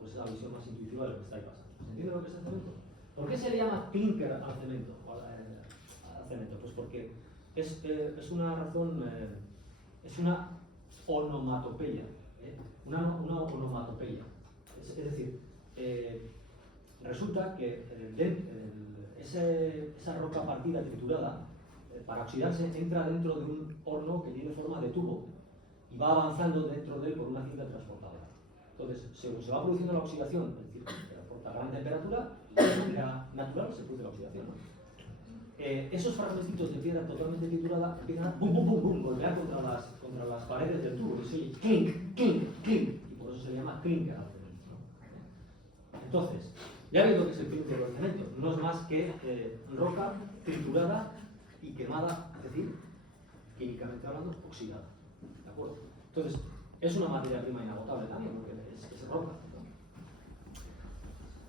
pues, la visión más intuitiva de lo que está ahí pasando. ¿Se entiende lo que es el cemento? ¿Por qué se le llama clinker al cemento? Pues porque es una razón, es una onomatopeya. Una onomatopeya. Es decir, resulta que esa roca partida triturada, para oxidarse, entra dentro de un horno que tiene forma de tubo y va avanzando dentro de él por una cinta transportadora. Entonces, según se va produciendo la oxidación, es decir, a gran temperatura, de manera natural se produce la oxidación, ¿no? Esos fragmentitos de piedra totalmente triturada empiezan a golpear contra las paredes del tubo y se oye clink, clink, clink, y por eso se le llama clinker al cemento, ¿no? Entonces, ya veis lo que es el clinker del cemento, no es más que roca triturada y quemada, es decir, químicamente hablando, oxidada, ¿de acuerdo? Entonces, es una materia prima inagotable también, porque es roca, ¿no?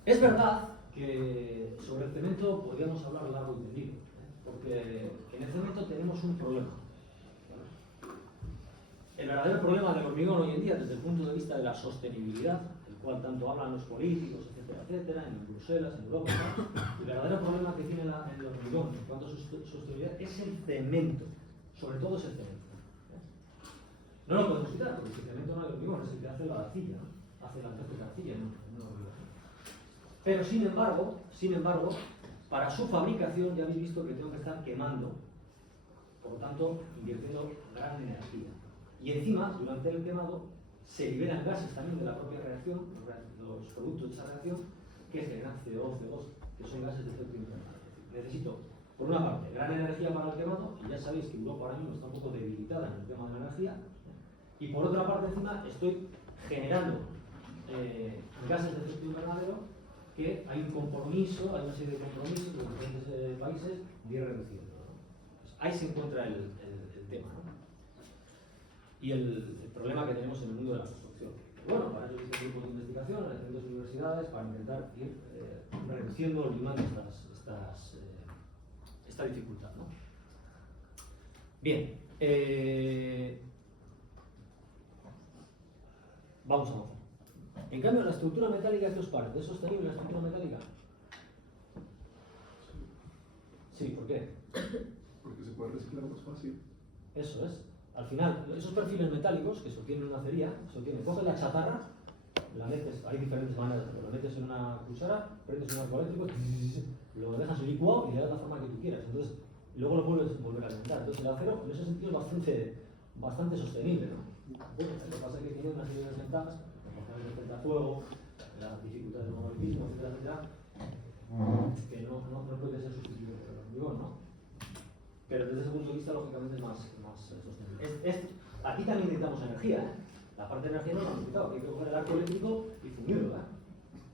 Es verdad que sobre el cemento podríamos hablar largo y tendido, porque en el cemento tenemos un problema. El verdadero problema del hormigón hoy en día, desde el punto de vista de la sostenibilidad, del cual tanto hablan los políticos, etcétera, etcétera, en Bruselas, en Europa, el verdadero problema que tiene el hormigón en cuanto a su sostenibilidad es el cemento, sobre todo es el cemento. No lo podemos quitar, porque si el cemento no hay hormigón, es el que hace la arcilla, ¿no? Hace las veces de arcilla, no hormigón. Pero sin embargo, para su fabricación ya habéis visto que tengo que estar quemando, por lo tanto, invirtiendo gran energía. Y encima, durante el quemado, se liberan gases también de la propia reacción, los productos de esa reacción, que generan CO, CO2, que son gases de efecto invernadero. Necesito, por una parte, gran energía para el quemado, y ya sabéis que Europa ahora mismo está un poco debilitada en el tema de la energía, y por otra parte, encima, estoy generando gases de efecto invernadero, que hay un compromiso, hay una serie de compromisos de diferentes países de ir reduciendo, ¿no? Pues ahí se encuentra el tema, ¿no? Y el problema que tenemos en el mundo de la construcción. Bueno, para eso existen grupos de investigación en diferentes universidades para intentar ir reduciendo o limando esta dificultad, ¿no? Bien, vamos a avanzar. En cambio, la estructura metálica, ¿qué os parece? ¿Es sostenible la estructura metálica? Sí, ¿por qué? Porque se puede reciclar más fácil. Eso es. Al final, esos perfiles metálicos que sostienen una acería, coges la chatarra, la metes, hay diferentes maneras de hacerlo, la metes en una cuchara, prendes un arco eléctrico, lo dejas licuado y le das la forma que tú quieras. Entonces, luego lo puedes volver a calentar. Entonces, el acero en ese sentido es bastante sostenible, ¿no? Bueno, lo que pasa es que tiene una serie de desventajas, el fuego, las dificultades de magnetismo, etcétera, etcétera. que no puede ser sustituido por el hormigón, ¿no? Pero desde ese punto de vista, lógicamente, es más sostenible. Aquí también necesitamos energía, ¿eh? La parte de energía no la hemos necesitado, hay que coger el arco eléctrico y fundirlo, ¿eh?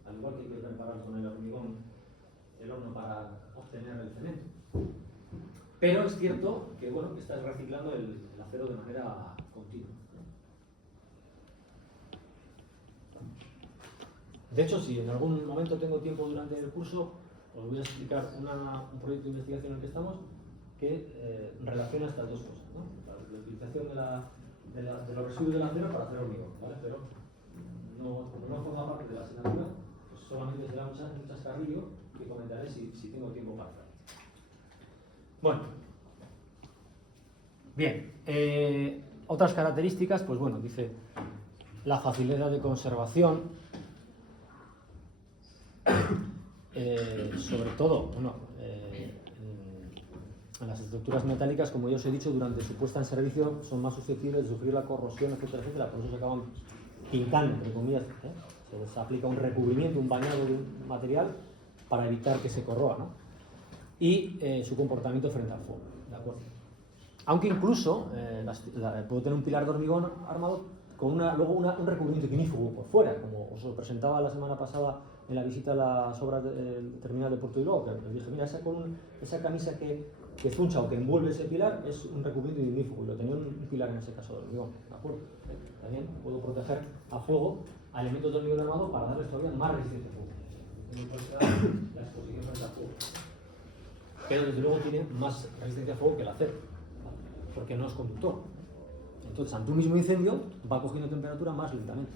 Al igual que hay que preparar con el hormigón el horno para obtener el cemento. Pero es cierto que, bueno, que estás reciclando el acero de manera continua. De hecho, si en algún momento tengo tiempo durante el curso, os voy a explicar un proyecto de investigación en el que estamos que relaciona estas dos cosas, ¿no? La utilización de los residuos del acero para hacer hormigón, ¿vale? Pero como no forma parte de la asignatura, pues solamente será un chascarrillo que comentaré si tengo tiempo para hacerlo. Bueno, bien, otras características, pues bueno, dice la facilidad de conservación, sobre todo, bueno, en las estructuras metálicas, como ya os he dicho, durante su puesta en servicio son más susceptibles de sufrir la corrosión, etcétera, etcétera, por eso se acaban pincando, entre comillas, ¿eh? Se les aplica un recubrimiento, un bañado de un material para evitar que se corroa, ¿no? Y su comportamiento frente al fuego, ¿de acuerdo? Aunque incluso puedo tener un pilar de hormigón armado con luego un recubrimiento ignífugo por fuera, como os lo presentaba la semana pasada en la visita a las obras del terminal de Puerto Bilbao, que os dije, mira, esa camisa que zuncha o que envuelve ese pilar es un recubrimiento ignífugo, y lo tenía un pilar en ese caso de hormigón, ¿de acuerdo? También puedo proteger a fuego a elementos de hormigón armado para darles todavía más resistencia a fuego. La exposición frente al fuego. Pero desde luego tiene más resistencia a fuego que el acero, ¿vale? Porque no es conductor. Entonces, ante un mismo incendio, va cogiendo temperatura más lentamente.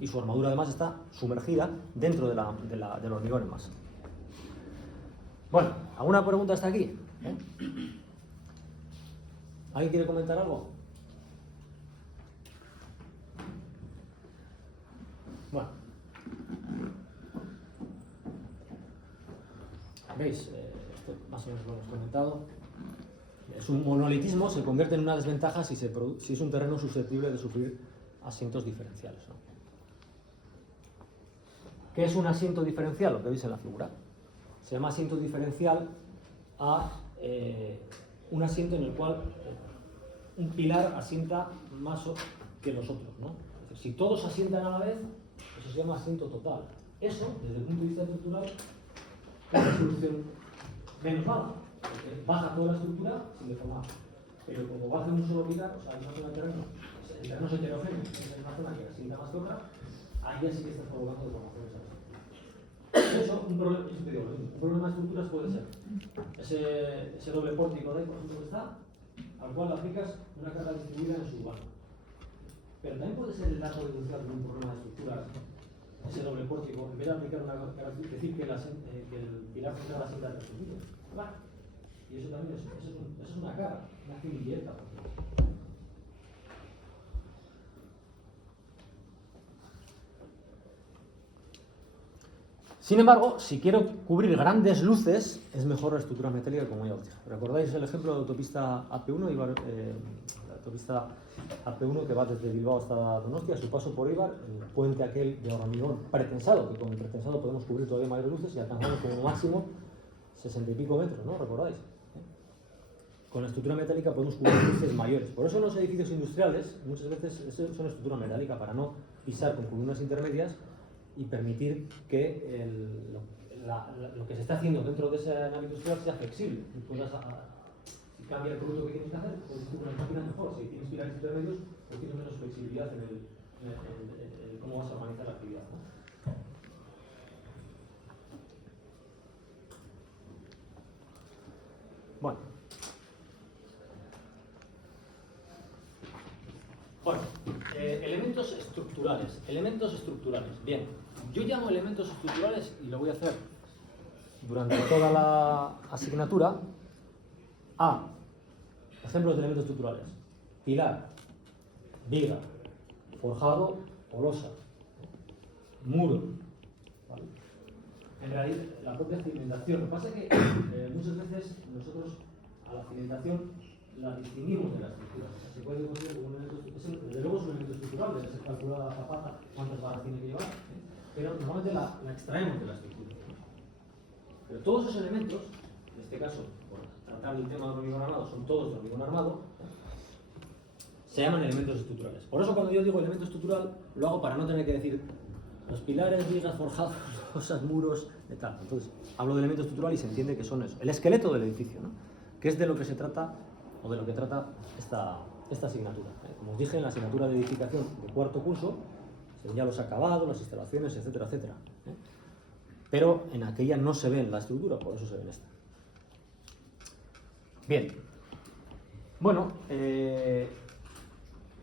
Y su armadura además está sumergida dentro del hormigón en masa. Bueno, ¿alguna pregunta hasta aquí? ¿Alguien quiere comentar algo? Bueno. ¿Veis? Esto más o menos lo hemos comentado. Es un monolitismo, se convierte en una desventaja si es un terreno susceptible de sufrir asientos diferenciales, ¿no? ¿Qué es un asiento diferencial? Lo que veis en la figura. Se llama asiento diferencial a un asiento en el cual un pilar asienta más que los otros, ¿no? Es decir, si todos asientan a la vez, eso se llama asiento total. Eso, desde el punto de vista estructural, es una solución menos mala, porque baja toda la estructura sin deformar. Pero como va a hacer un solo pilar, o sea, hay una zona de terreno, el terreno es heterogéneo, es una zona que asienta más que otra, ahí ya sí que estás provocando deformaciones a la estructura. Eso, un problema de estructuras puede ser ese doble pórtico de ahí, por ejemplo, que está, al cual le aplicas una carga distribuida en su lugar. Pero también puede ser el dato denunciado de un problema de estructuras, ese doble pórtico, en vez de aplicar una carga, decir que el pilar central asienta el sentido. Claro. Y eso también es una carga, una acción indirecta. Sin embargo, si quiero cubrir grandes luces, es mejor la estructura metálica, como ya os dije. ¿Recordáis el ejemplo de la autopista AP1? La autopista AP1 que va desde Bilbao hasta Donostia, a su paso por Eibar, el puente aquel de hormigón pretensado, que con el pretensado podemos cubrir todavía mayores luces y alcanzamos como máximo 60 y pico metros, ¿no? ¿Recordáis? Con la estructura metálica podemos cubrir luces mayores. Por eso en los edificios industriales muchas veces son estructura metálica, para no pisar con columnas intermedias y permitir que lo que se está haciendo dentro de esa nave industrial sea flexible. Y puedas, si cambia el producto que tienes que hacer, puedes hacer una máquina mejor. Si tienes pilares intermedios, pues tienes menos flexibilidad en cómo vas a organizar la actividad, ¿no? Bueno, elementos estructurales. Elementos estructurales. Bien, yo llamo elementos estructurales, y lo voy a hacer durante toda la asignatura, a ejemplos de elementos estructurales: pilar, viga, forjado o losa, muro, ¿vale? En realidad, la propia cimentación. Lo que pasa es que muchas veces nosotros a la cimentación la distinguimos de la estructura. Se puede considerar como un elemento, desde luego es un elemento estructural, debe ser calculada la zapata cuántas barras tiene que llevar, pero normalmente la extraemos de la estructura. Pero todos esos elementos, en este caso, por tratar el tema del hormigón armado, son todos de hormigón armado, se llaman elementos estructurales. Por eso cuando yo digo elemento estructural, lo hago para no tener que decir los pilares, vigas, forjados, losas, muros, y tal. Entonces, hablo de elemento estructural y se entiende que son eso, el esqueleto del edificio, ¿no? Que es de lo que se trata, o de lo que trata esta asignatura. Como os dije, en la asignatura de edificación de cuarto curso, se ven ya los acabados, las instalaciones, etcétera, etcétera. Pero en aquella no se ve la estructura, por eso se ve en esta. Bien. Bueno,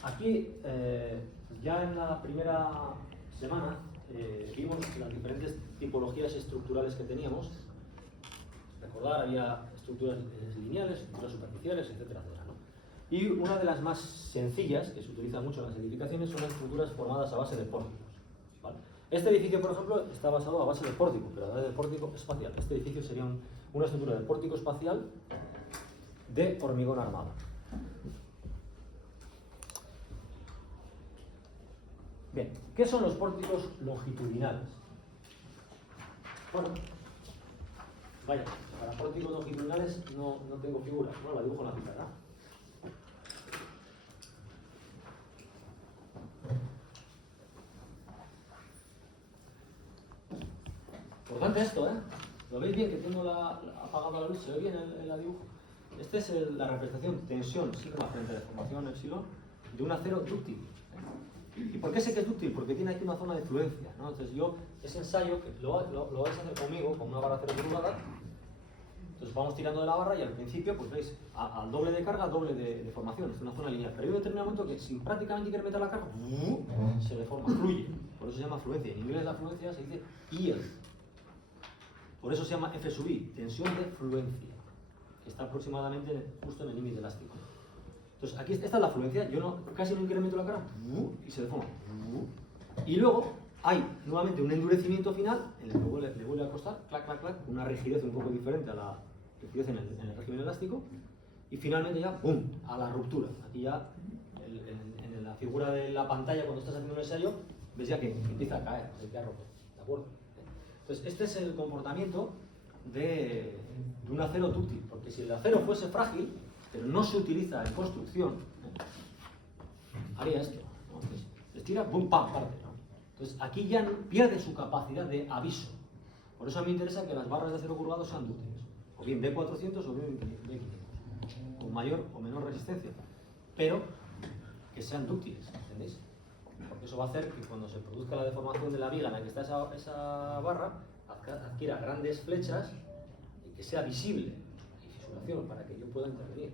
aquí ya en la primera semana vimos las diferentes tipologías estructurales que teníamos. Recordar, había estructuras lineales, estructuras superficiales, etcétera, etcétera, ¿no? Y una de las más sencillas, que se utiliza mucho en las edificaciones, son las estructuras formadas a base de pórticos, ¿vale? Este edificio, por ejemplo, está basado a base de pórtico, pero a base de pórtico espacial. Este edificio sería una estructura de pórtico espacial de hormigón armado. Bien, ¿qué son los pórticos longitudinales? Bueno, vaya, para pórticos longitudinales no tengo figuras, no la dibujo en la pizarra. Importante esto, ¿eh? ¿Lo veis bien? Que tengo apagada la luz, ¿se ve bien la dibujo? Esta es la representación tensión sigma frente a deformación epsilon de un acero dúctil. ¿Y por qué sé que es dúctil? Porque tiene aquí una zona de fluencia, ¿no? Entonces yo, ese ensayo, que lo vais a hacer conmigo, con una barra 0 pulgadas, entonces vamos tirando de la barra y al principio, pues veis, al doble de carga, doble de deformación, es una zona lineal. Pero hay un determinado momento que sin prácticamente incrementar la carga, se deforma, fluye. Por eso se llama fluencia. En inglés la fluencia se dice yield. Por eso se llama F sub I, tensión de fluencia, que está aproximadamente justo en el límite elástico. Entonces, aquí esta es la fluencia, yo casi no incremento la carga y se deforma. Y luego hay nuevamente un endurecimiento final en el que le vuelve a costar, clac, clac, clac, una rigidez un poco diferente a la rigidez en el régimen elástico. Y finalmente ya, ¡pum!, a la ruptura. Aquí ya, en la figura de la pantalla, cuando estás haciendo un ensayo, ves ya que empieza a caer, se queda roto. ¿De acuerdo? Entonces, este es el comportamiento de un acero dúctil, porque si el acero fuese frágil, pero no se utiliza en construcción, haría esto, ¿no? Entonces, estira, ¡bum!, ¡pam!, parte, ¿no? Entonces, aquí ya pierde su capacidad de aviso. Por eso a mí me interesa que las barras de acero curvado sean dúctiles, o bien B400 o bien B500, con mayor o menor resistencia, pero que sean dúctiles, ¿entendéis? Porque eso va a hacer que cuando se produzca la deformación de la viga en la que está esa barra, adquiera grandes flechas y que sea visible y fisuración para que yo pueda intervenir.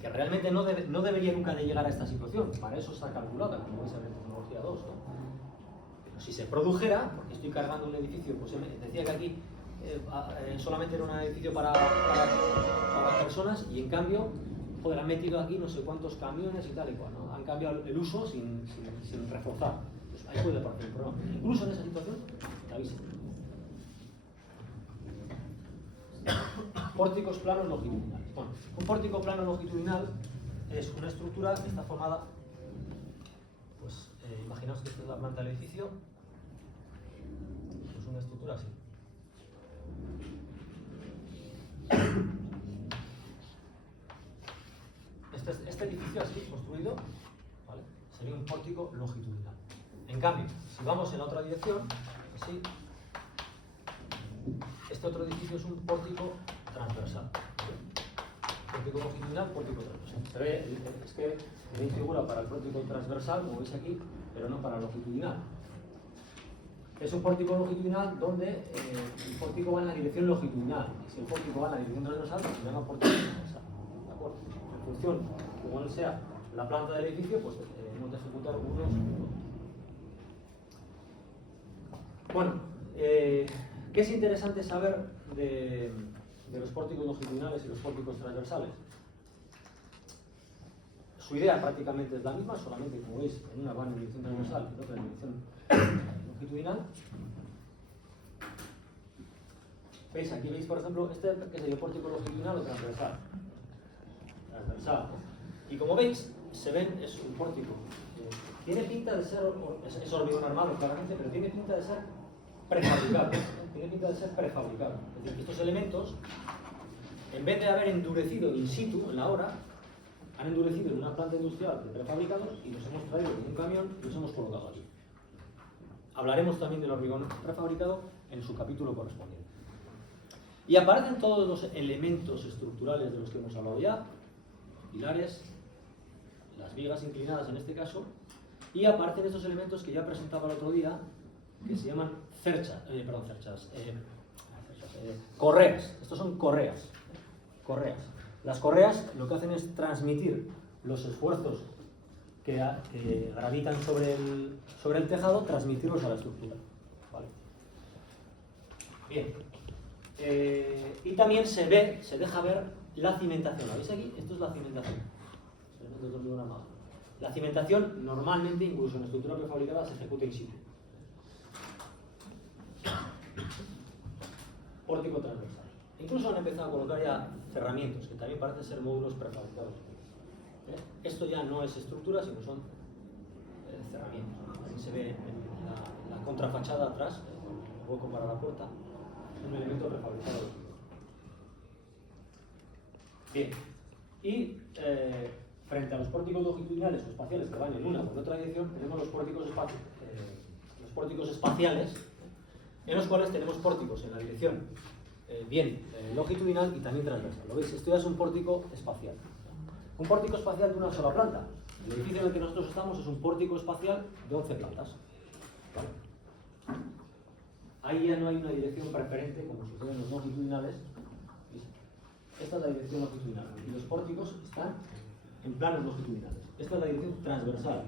Que realmente no debería nunca de llegar a esta situación, para eso está calculada, como veis en la tecnología 2, ¿no? Pero si se produjera, porque estoy cargando un edificio, pues decía que aquí solamente era un edificio para personas y en cambio, joder, han metido aquí no sé cuántos camiones y tal y cual, ¿no? Han cambiado el uso sin reforzar. Pues ahí puede partir el problema. Incluso en esa situación, te aviso. Pórticos planos longitudinales. Bueno, un pórtico plano longitudinal es una estructura que está formada, pues imaginaos que esta es la planta del edificio, pues una estructura así. Este edificio así construido, ¿vale?, sería un pórtico longitudinal. En cambio, si vamos en la otra dirección, así, este otro edificio es un pórtico transversal. Pórtico longitudinal, pórtico transversal. Se ve, es que tenéis figura para el pórtico transversal, como veis aquí, pero no para el longitudinal. Es un pórtico longitudinal donde el pórtico va en la dirección longitudinal. Y si el pórtico va en la dirección transversal, se llama pórtico transversal. ¿De acuerdo? En función, como sea la planta del edificio, pues hemos de ejecutar unos u otros. Bueno, ¿qué es interesante saber de los pórticos longitudinales y los pórticos transversales? Su idea prácticamente es la misma, solamente como veis, en una va en dirección transversal y en otra en dirección longitudinal. ¿Veis? Aquí veis, por ejemplo, este que sería pórtico longitudinal o transversal. Transversal, ¿no? Y como veis, se ven, es un pórtico. Tiene pinta de ser, es hormigón armado claramente, pero tiene pinta de ser prefabricados. Tiene pinta de ser prefabricados. Es decir, que estos elementos, en vez de haber endurecido in situ, en la hora, han endurecido en una planta industrial de prefabricados y los hemos traído en un camión y los hemos colocado aquí. Hablaremos también del hormigón prefabricado en su capítulo correspondiente. Y aparecen todos los elementos estructurales de los que hemos hablado ya, pilares, las vigas inclinadas en este caso, y aparecen estos elementos que ya presentaba el otro día, que se llaman correas. Estos son correas. Las correas lo que hacen es transmitir los esfuerzos que gravitan sobre el tejado, transmitirlos a la estructura. ¿Vale? Bien. Y también se deja ver la cimentación. ¿La veis aquí? Esto es la cimentación. La cimentación normalmente, incluso en estructura prefabricada, se ejecuta in situ. Pórtico transversal. Incluso han empezado a colocar ya cerramientos, que también parecen ser módulos prefabricados. Esto ya no es estructura, sino son cerramientos. Ahí se ve en la contrafachada atrás, el hueco para la puerta, un elemento prefabricado. Bien. Y frente a los pórticos longitudinales o espaciales que van en una o en otra dirección, tenemos los pórticos espaciales, en los cuales tenemos pórticos en la dirección bien longitudinal y también transversal. ¿Lo veis? Esto ya es un pórtico espacial. Un pórtico espacial de una sola planta. El edificio en el que nosotros estamos es un pórtico espacial de 11 plantas. ¿Vale? Ahí ya no hay una dirección preferente como sucede en los longitudinales. Esta es la dirección longitudinal y los pórticos están en planos longitudinales. Esta es la dirección transversal.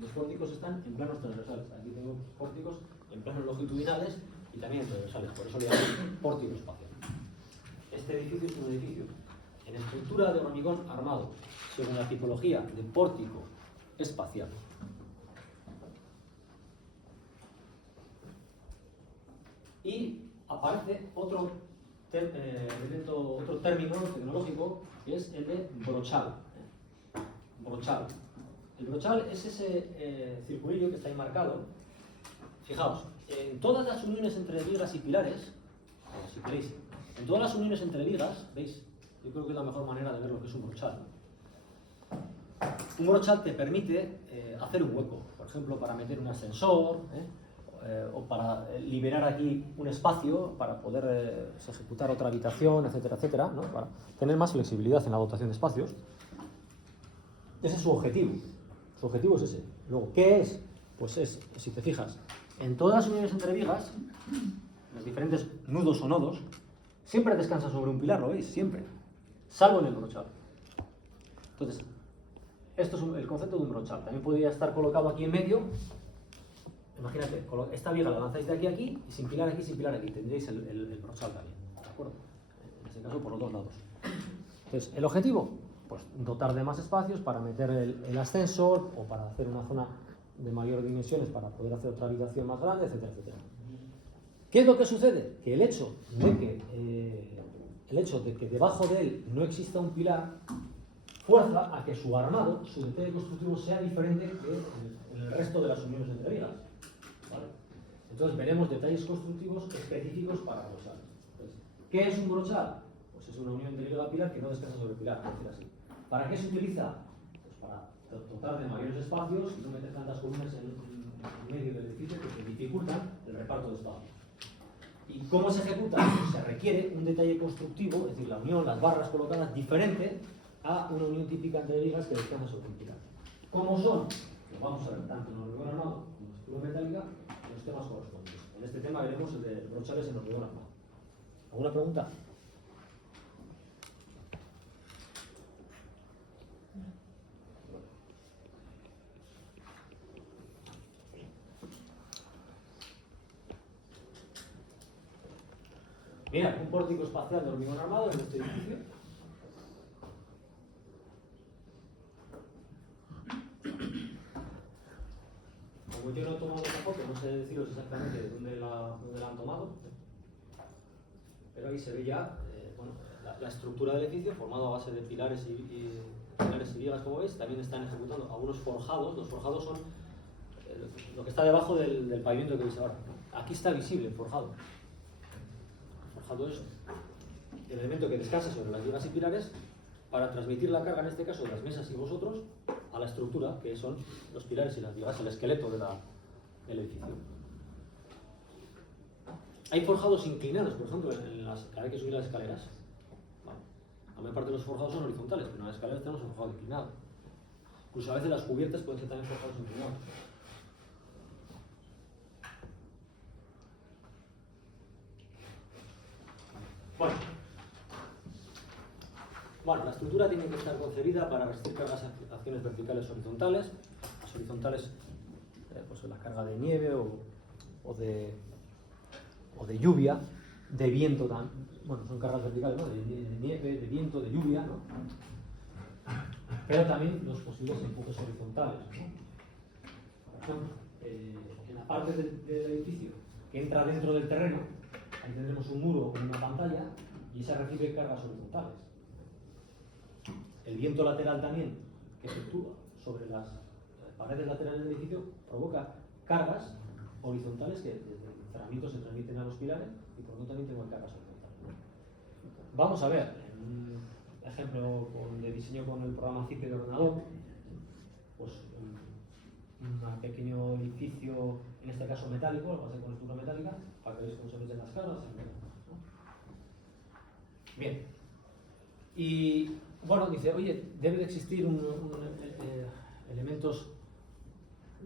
Los pórticos están en planos transversales. Aquí tengo pórticos en planos longitudinales y también transversales. Por eso le llamo pórtico espacial. Este edificio es un edificio en estructura de hormigón armado, según la tipología de pórtico espacial. Y aparece otro término tecnológico, que es el de brochal. Brochal. El brochal es ese circulillo que está ahí marcado. Fijaos, en todas las uniones entre vigas y pilares, si queréis, en todas las uniones entre vigas, ¿veis? Yo creo que es la mejor manera de ver lo que es un brochal. Un brochal te permite hacer un hueco, por ejemplo, para meter un ascensor, o para liberar aquí un espacio para poder ejecutar otra habitación, etcétera, etcétera, ¿no? Para tener más flexibilidad en la dotación de espacios. Ese es su objetivo. Su objetivo es ese. Luego, ¿qué es? Pues es, si te fijas, en todas las uniones entre vigas, los diferentes nudos o nodos, siempre descansa sobre un pilar, ¿lo veis? Siempre. Salvo en el brochal. Entonces, esto es el concepto de un brochal. También podría estar colocado aquí en medio. Imagínate, esta viga la lanzáis de aquí a aquí y sin pilar aquí, sin pilar aquí. Tendréis el brochal también. ¿De acuerdo? En este caso, por los dos lados. Entonces, el objetivo, pues dotar de más espacios para meter el ascensor o para hacer una zona de mayor dimensiones para poder hacer otra habitación más grande, etcétera, etcétera. ¿Qué es lo que sucede? Que el hecho de que debajo de él no exista un pilar fuerza a que su armado, su detalle constructivo sea diferente que en el resto de las uniones entre vigas. ¿Vale? Entonces veremos detalles constructivos específicos para brochales. Entonces, ¿qué es un brochal? Pues es una unión de viga pilar que no descansa sobre el pilar, por decir así. ¿Para qué se utiliza? Pues para dotar de mayores espacios y no meter tantas columnas en medio del edificio que dificultan el reparto de espacio. ¿Y cómo se ejecuta? Pues se requiere un detalle constructivo, es decir, la unión, las barras colocadas diferente a una unión típica entre vigas que descansa sobre un pilar. ¿Cómo son? Lo vamos a ver tanto en hormigón armado como en estructura metálica en los temas correspondientes. En este tema veremos el de brochales en hormigón armado. ¿Alguna pregunta? Mira, un pórtico espacial de hormigón armado en este edificio. Como yo no he tomado esa foto, no sé deciros exactamente de dónde la han tomado, pero ahí se ve ya la estructura del edificio formado a base de pilares y vigas, como veis. También están ejecutando algunos forjados. Los forjados son lo que está debajo del pavimento que veis ahora. aquí está visible el forjado. El forjado es el elemento que descansa sobre las vigas y pilares para transmitir la carga, en este caso de las mesas y vosotros, a la estructura, que son los pilares y las vigas, el esqueleto del edificio. Hay forjados inclinados, por ejemplo, cada vez que subir las escaleras. Vale. La mayor parte de los forjados son horizontales, pero en las escaleras tenemos un forjado inclinado. Incluso a veces las cubiertas pueden ser también forjados inclinados. Bueno, la estructura tiene que estar concebida para resistir cargas a acciones verticales horizontales. Las horizontales, pues la carga de nieve o de lluvia, de viento también. Bueno, son cargas verticales, ¿no? De nieve, de viento, de lluvia, ¿no? Pero también los posibles empujes horizontales, ¿no? Por ejemplo, en la parte del edificio que entra dentro del terreno, ahí tendremos un muro con una pantalla y esa recibe cargas horizontales. El viento lateral también, que efectúa sobre las paredes laterales del edificio, provoca cargas horizontales que desde el encerramiento se transmiten a los pilares y por lo tanto también tengo cargas horizontales. Vamos a ver, en un ejemplo de diseño con el programa CIPE de ordenador, pues un pequeño edificio, en este caso metálico, lo base con estructura metálica, para que veáis cómo se meten las cargas, ¿no? Bien. Y bueno, dice, oye, debe de existir elementos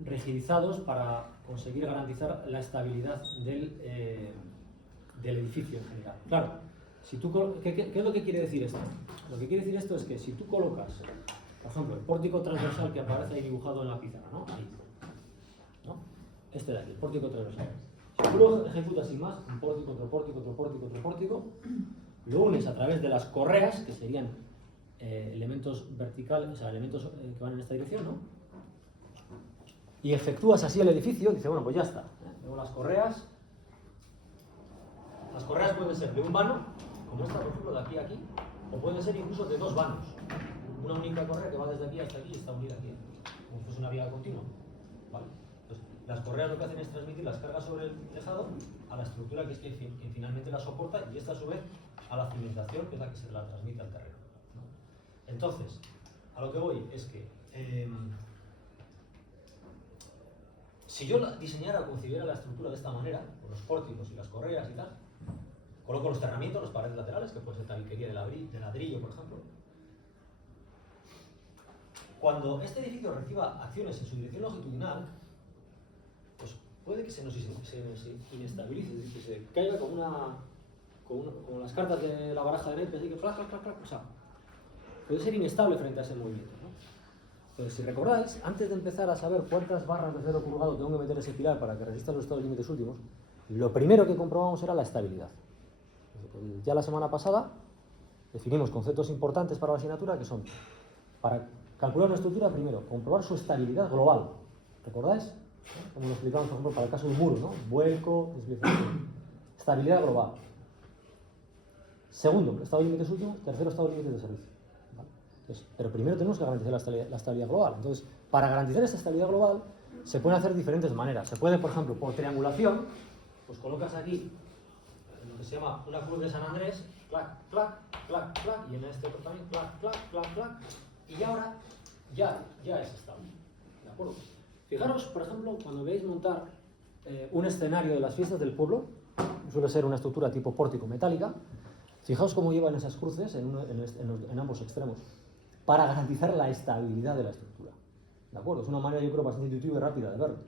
rigidizados para conseguir garantizar la estabilidad del edificio en general. Claro, si tú, ¿qué es lo que quiere decir esto? Lo que quiere decir esto es que si tú colocas, por ejemplo, el pórtico transversal que aparece ahí dibujado en la pizarra, ¿no? Ahí, ¿no? Este de aquí, el pórtico transversal. Si tú lo ejecutas sin más, un pórtico, otro pórtico, otro pórtico, otro pórtico, lo unes a través de las correas, que serían elementos verticales, o sea, elementos que van en esta dirección, ¿no? Y efectúas así el edificio, dice, bueno, pues ya está. Tengo las correas. Las correas pueden ser de un vano, como esta, por ejemplo, de aquí a aquí, o pueden ser incluso de dos vanos. Una única correa que va desde aquí hasta aquí y está unida aquí, como si fuese una viga continua. ¿Vale? Entonces, las correas lo que hacen es transmitir las cargas sobre el tejado a la estructura que es quien finalmente la soporta y esta a su vez a la cimentación, que es la que se la transmite al terreno, ¿no? Entonces, a lo que voy es que si yo diseñara o concibiera la estructura de esta manera, con los pórticos y las correas y tal, coloco los cerramientos, las paredes laterales, que puede ser tabiquería de ladrillo, por ejemplo. Cuando este edificio reciba acciones en su dirección longitudinal, pues puede que se inestabilice, que se caiga como las cartas de la baraja de naipes, así que clac, clac, clac, clac, o sea, puede ser inestable frente a ese movimiento, ¿no? Entonces, si recordáis, antes de empezar a saber cuántas barras de acero curvado tengo que meter ese pilar para que resista los estados límites últimos, lo primero que comprobamos era la estabilidad. Ya la semana pasada definimos conceptos importantes para la asignatura que son, para calcular una estructura, primero, comprobar su estabilidad global. ¿Recordáis? Como lo explicamos, por ejemplo, para el caso de un muro, ¿no? Vuelco, deslización. Estabilidad global. Segundo, estado de límites último. Tercero, estado de límites de servicio. ¿Vale? Entonces, pero primero tenemos que garantizar la estabilidad global. Entonces, para garantizar esa estabilidad global, se pueden hacer diferentes maneras. Se puede, por ejemplo, por triangulación, pues colocas aquí lo que se llama una cruz de San Andrés, clac, clac, clac, clac, y en este otro también, clac, clac, clac, clac, y ahora ya es estable. ¿De acuerdo? Fijaros, por ejemplo, cuando veáis montar un escenario de las fiestas del pueblo, suele ser una estructura tipo pórtico metálica, fijaos cómo llevan esas cruces en ambos extremos, para garantizar la estabilidad de la estructura. ¿De acuerdo? Es una manera, yo creo, bastante intuitiva y rápida de verlo.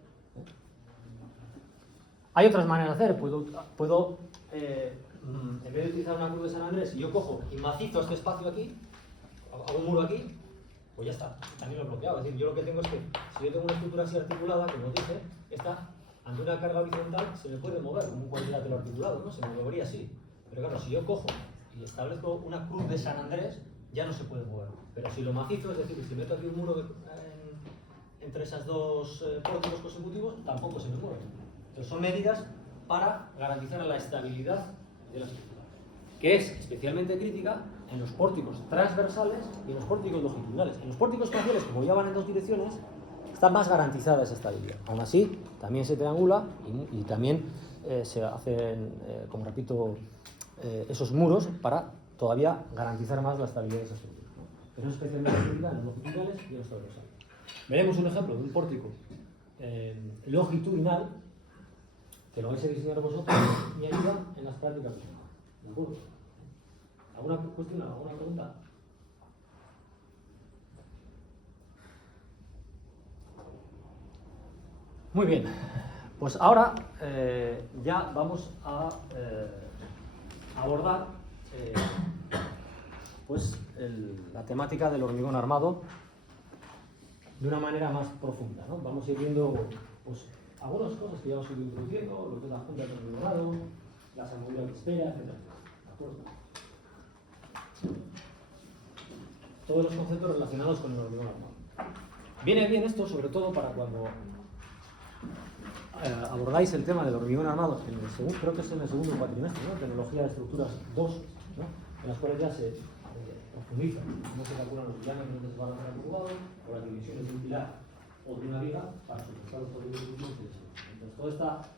Hay otras maneras de hacer. Puedo en vez de utilizar una cruz de San Andrés, si yo cojo y macizo este espacio aquí, hago un muro aquí, pues ya está, también lo he bloqueado. Es decir, yo lo que tengo es que, si yo tengo una estructura así articulada, como os dije, esta, ante una carga horizontal, se me puede mover, como un cuadrilátero articulado, ¿no? Se me movería así. Pero claro, si yo cojo y establezco una cruz de San Andrés, ya no se puede mover. Pero si lo macizo, es decir, si meto aquí un muro entre esos dos pórticos consecutivos, tampoco se me mueve. Entonces son medidas para garantizar la estabilidad de la estructura, que es especialmente crítica en los pórticos transversales y en los pórticos longitudinales. En los pórticos parciales, como ya van en dos direcciones, está más garantizada esa estabilidad. Aún así, también se triangula y también se hacen, como repito, esos muros para todavía garantizar más la estabilidad de esa estructura, ¿no? Pero es especialmente efectiva en los longitudinales y en los transversales. Veremos un ejemplo de un pórtico longitudinal que lo vais a diseñar vosotros y ayuda en las prácticas. ¿De acuerdo? ¿Alguna cuestión, alguna pregunta? Muy bien, pues ahora ya vamos a abordar pues la temática del hormigón armado de una manera más profunda, ¿no? Vamos a ir viendo pues, algunas cosas que ya os he ido introduciendo, lo que es la junta de hormigón, las armaduras de espera, etc. ¿De acuerdo? Todos los conceptos relacionados con el hormigón armado. Viene bien esto, sobre todo para cuando abordáis el tema del hormigón armado, creo que es en el segundo cuatrimestre, ¿no? Tecnología de estructuras 2, ¿no? En las cuales ya se profundiza cómo se calculan los diámetros de barras al jugado o las dimensiones de un pilar o de una viga para soportar los polígonos de diseño. Entonces, todo está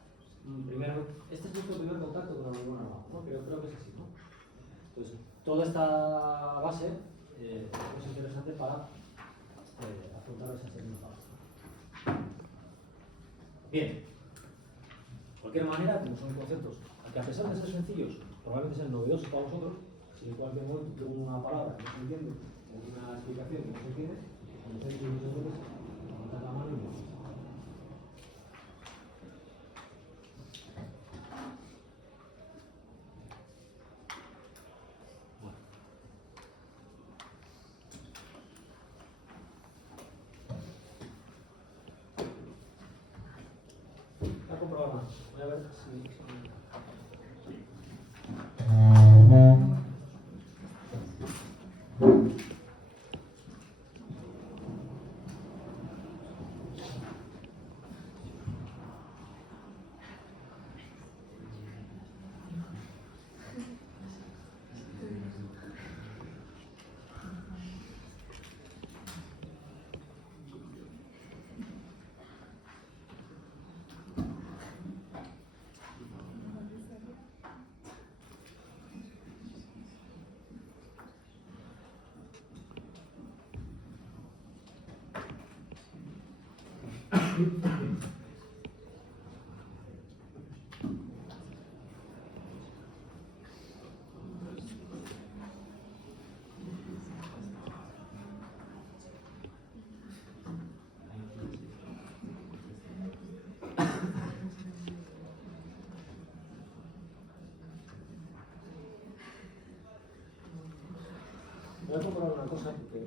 primero, este es nuestro primer contacto con el hormigón armado, ¿no? Creo que es así, ¿no? Entonces, toda esta base es interesante para afrontar esa segunda fase. Bien. De cualquier manera, como son conceptos que a pesar de ser sencillos, probablemente sean novedosos para vosotros, si en cualquier momento tengo una palabra que no se entiende o una explicación que no se entiende, como sé que muchas veces, levantar la mano y me lo dices. Voy a comprobar más. Voy a ver si... Voy a comprobar una cosa porque...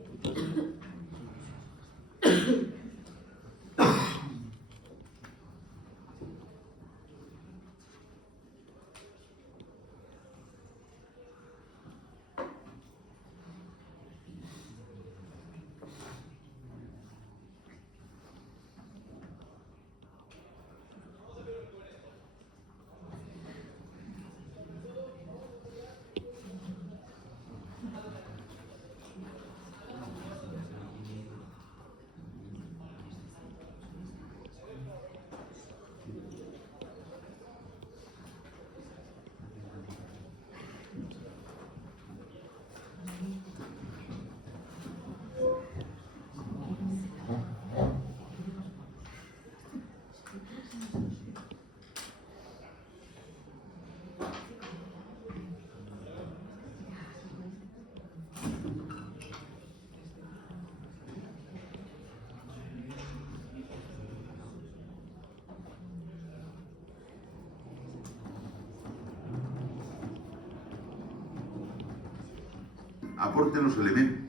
Aporten los elementos.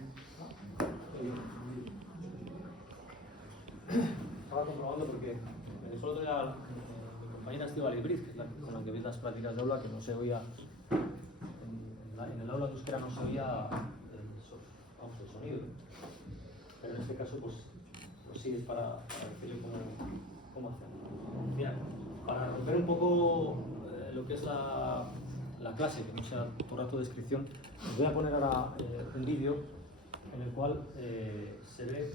Estaba comprobando porque solo tenía mi compañera Estíbaliz Briz, que es con la que veis las prácticas de aula, que no se oía, en el aula de euskera no se oía el sonido. Pero en este caso, pues sí es para decirle cómo hacerlo. Mira, para romper un poco lo que es la clase, que no sea todo rato de descripción, os voy a poner ahora un vídeo en el cual se ve